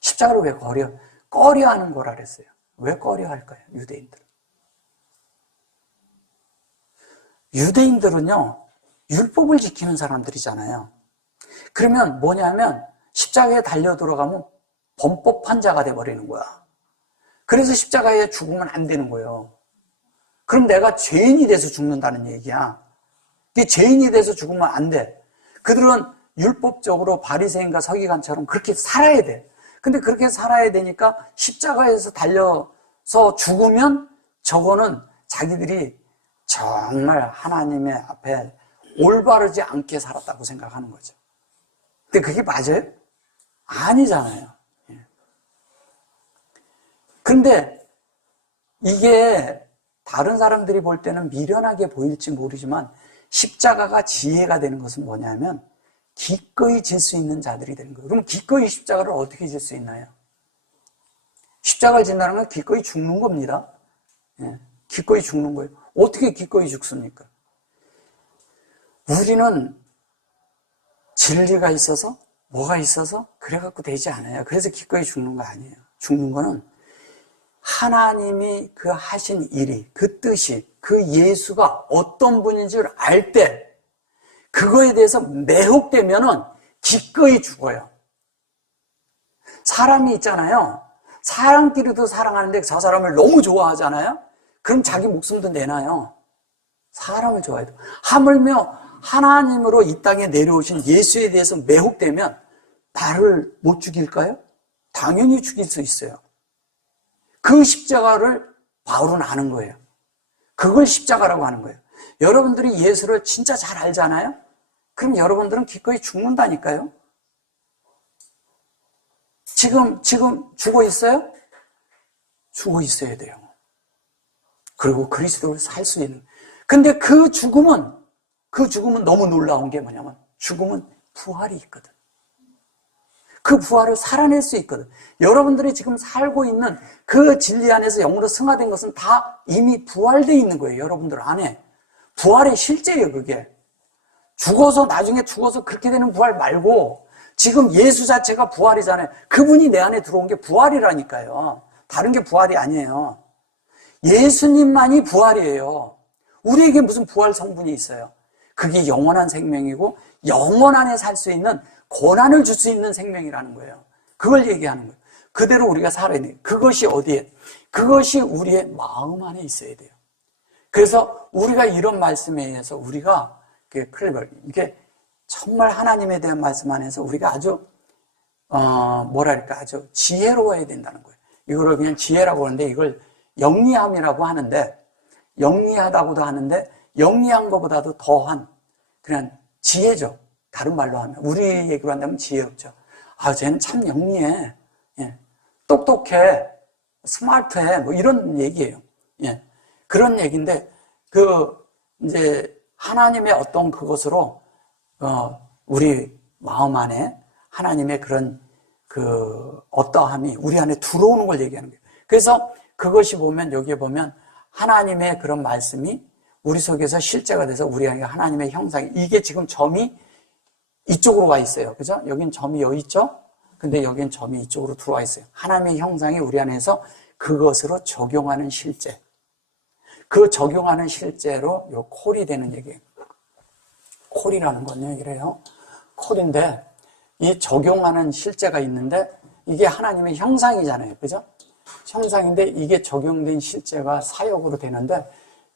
십자가를 왜 꺼려하는 거라 그랬어요. 왜 꺼려할까요? 유대인들은요 율법을 지키는 사람들이잖아요. 그러면 뭐냐면 십자가에 달려 들어가면 범법한 자가 돼버리는 거야. 그래서 십자가에 죽으면 안 되는 거예요. 그럼 내가 죄인이 돼서 죽는다는 얘기야. 죄인이 돼서 죽으면 안 돼. 그들은 율법적으로 바리새인과 서기관처럼 그렇게 살아야 돼. 근데 그렇게 살아야 되니까 십자가에서 달려서 죽으면 저거는 자기들이 정말 하나님의 앞에 올바르지 않게 살았다고 생각하는 거죠. 근데 그게 맞아요? 아니잖아요. 근데 이게 다른 사람들이 볼 때는 미련하게 보일지 모르지만 십자가가 지혜가 되는 것은 뭐냐면 기꺼이 질 수 있는 자들이 되는 거예요. 그럼 기꺼이 십자가를 어떻게 질 수 있나요? 십자가를 진다는 건 기꺼이 죽는 겁니다. 예, 기꺼이 죽는 거예요. 어떻게 기꺼이 죽습니까? 우리는 진리가 있어서 뭐가 있어서 그래갖고 되지 않아요. 그래서 기꺼이 죽는 거 아니에요. 죽는 거는 하나님이 그 하신 일이, 그 뜻이, 그 예수가 어떤 분인 줄 알 때 그거에 대해서 매혹되면은 기꺼이 죽어요. 사람이 있잖아요. 사람끼리도 사랑하는데 저 사람을 너무 좋아하잖아요. 그럼 자기 목숨도 내놔요. 사람을 좋아해도. 하물며 하나님으로 이 땅에 내려오신 예수에 대해서 매혹되면 나를 못 죽일까요? 당연히 죽일 수 있어요. 그 십자가를 바울은 아는 거예요. 그걸 십자가라고 하는 거예요. 여러분들이 예수를 진짜 잘 알잖아요? 그럼 여러분들은 기꺼이 죽는다니까요? 지금 죽어 있어요? 죽어 있어야 돼요. 그리고 그리스도를 살 수 있는. 근데 그 죽음은 너무 놀라운 게 뭐냐면 죽음은 부활이 있거든. 그 부활을 살아낼 수 있거든. 여러분들이 지금 살고 있는 그 진리 안에서 영으로 승화된 것은 다 이미 부활되어 있는 거예요. 여러분들 안에. 부활의 실제예요, 그게. 나중에 죽어서 그렇게 되는 부활 말고 지금 예수 자체가 부활이잖아요. 그분이 내 안에 들어온 게 부활이라니까요. 다른 게 부활이 아니에요. 예수님만이 부활이에요. 우리에게 무슨 부활 성분이 있어요? 그게 영원한 생명이고 영원 안에 살 수 있는 고난을 줄 수 있는 생명이라는 거예요. 그걸 얘기하는 거예요. 그대로 우리가 살아야 돼요. 그것이 어디에? 그것이 우리의 마음 안에 있어야 돼요. 그래서 우리가 이런 말씀에 의해서 우리가 이게 정말 하나님에 대한 말씀 안에서 우리가 아주 아주 지혜로워야 된다는 거예요. 이거를 그냥 지혜라고 하는데 이걸 영리함이라고 하는데 영리하다고도 하는데 영리한 것보다도 더한 그냥 지혜죠. 다른 말로 하면 우리 얘기로 한다면 지혜롭죠. 쟤는 참 영리해, 예. 똑똑해, 스마트해, 뭐 이런 얘기예요. 예. 그런 얘기인데 이제 하나님의 어떤 그것으로 우리 마음 안에 하나님의 그런 어떠함이 우리 안에 들어오는 걸 얘기하는 거예요. 그래서 그것이 여기에 보면 하나님의 그런 말씀이 우리 속에서 실제가 돼서 우리 안에 하나님의 형상이, 이게 지금 점이 이쪽으로 가 있어요. 그죠? 여긴 점이 여기 있죠? 근데 여긴 점이 이쪽으로 들어와 있어요. 하나님의 형상이 우리 안에서 그것으로 적용하는 실제. 그 적용하는 실제로 요 콜이 되는 얘기예요. 콜이라는 건요, 이래요. 콜인데, 이 적용하는 실제가 있는데, 이게 하나님의 형상이잖아요. 그죠? 형상인데, 이게 적용된 실제가 사역으로 되는데,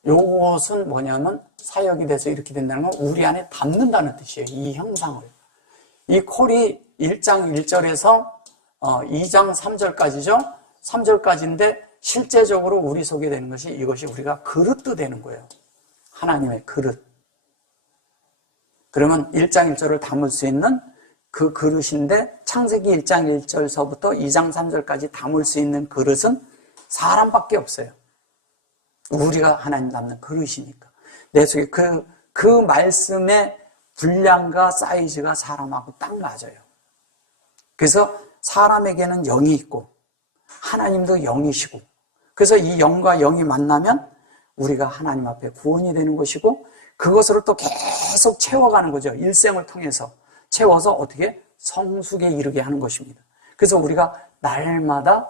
요것은 뭐냐면, 사역이 돼서 이렇게 된다는 건 우리 안에 담는다는 뜻이에요. 이 형상을. 이 콜이 1장 1절에서 2장 3절까지죠? 3절까지인데, 실제적으로 우리 속에 되는 것이 이것이 우리가 그릇도 되는 거예요. 하나님의 그릇. 그러면 1장 1절을 담을 수 있는 그 그릇인데 창세기 1장 1절서부터 2장 3절까지 담을 수 있는 그릇은 사람밖에 없어요. 우리가 하나님 담는 그릇이니까. 내 속에 그 말씀의 분량과 사이즈가 사람하고 딱 맞아요. 그래서 사람에게는 영이 있고 하나님도 영이시고, 그래서 이 영과 영이 만나면 우리가 하나님 앞에 구원이 되는 것이고, 그것으로 또 계속 채워가는 거죠. 일생을 통해서 채워서 어떻게 성숙에 이르게 하는 것입니다. 그래서 우리가 날마다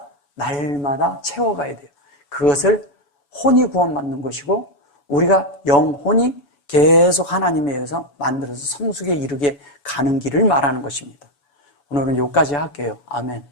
채워가야 돼요. 그것을 혼이 구원받는 것이고, 우리가 영혼이 계속 하나님에 의해서 만들어서 성숙에 이르게 가는 길을 말하는 것입니다. 오늘은 여기까지 할게요. 아멘.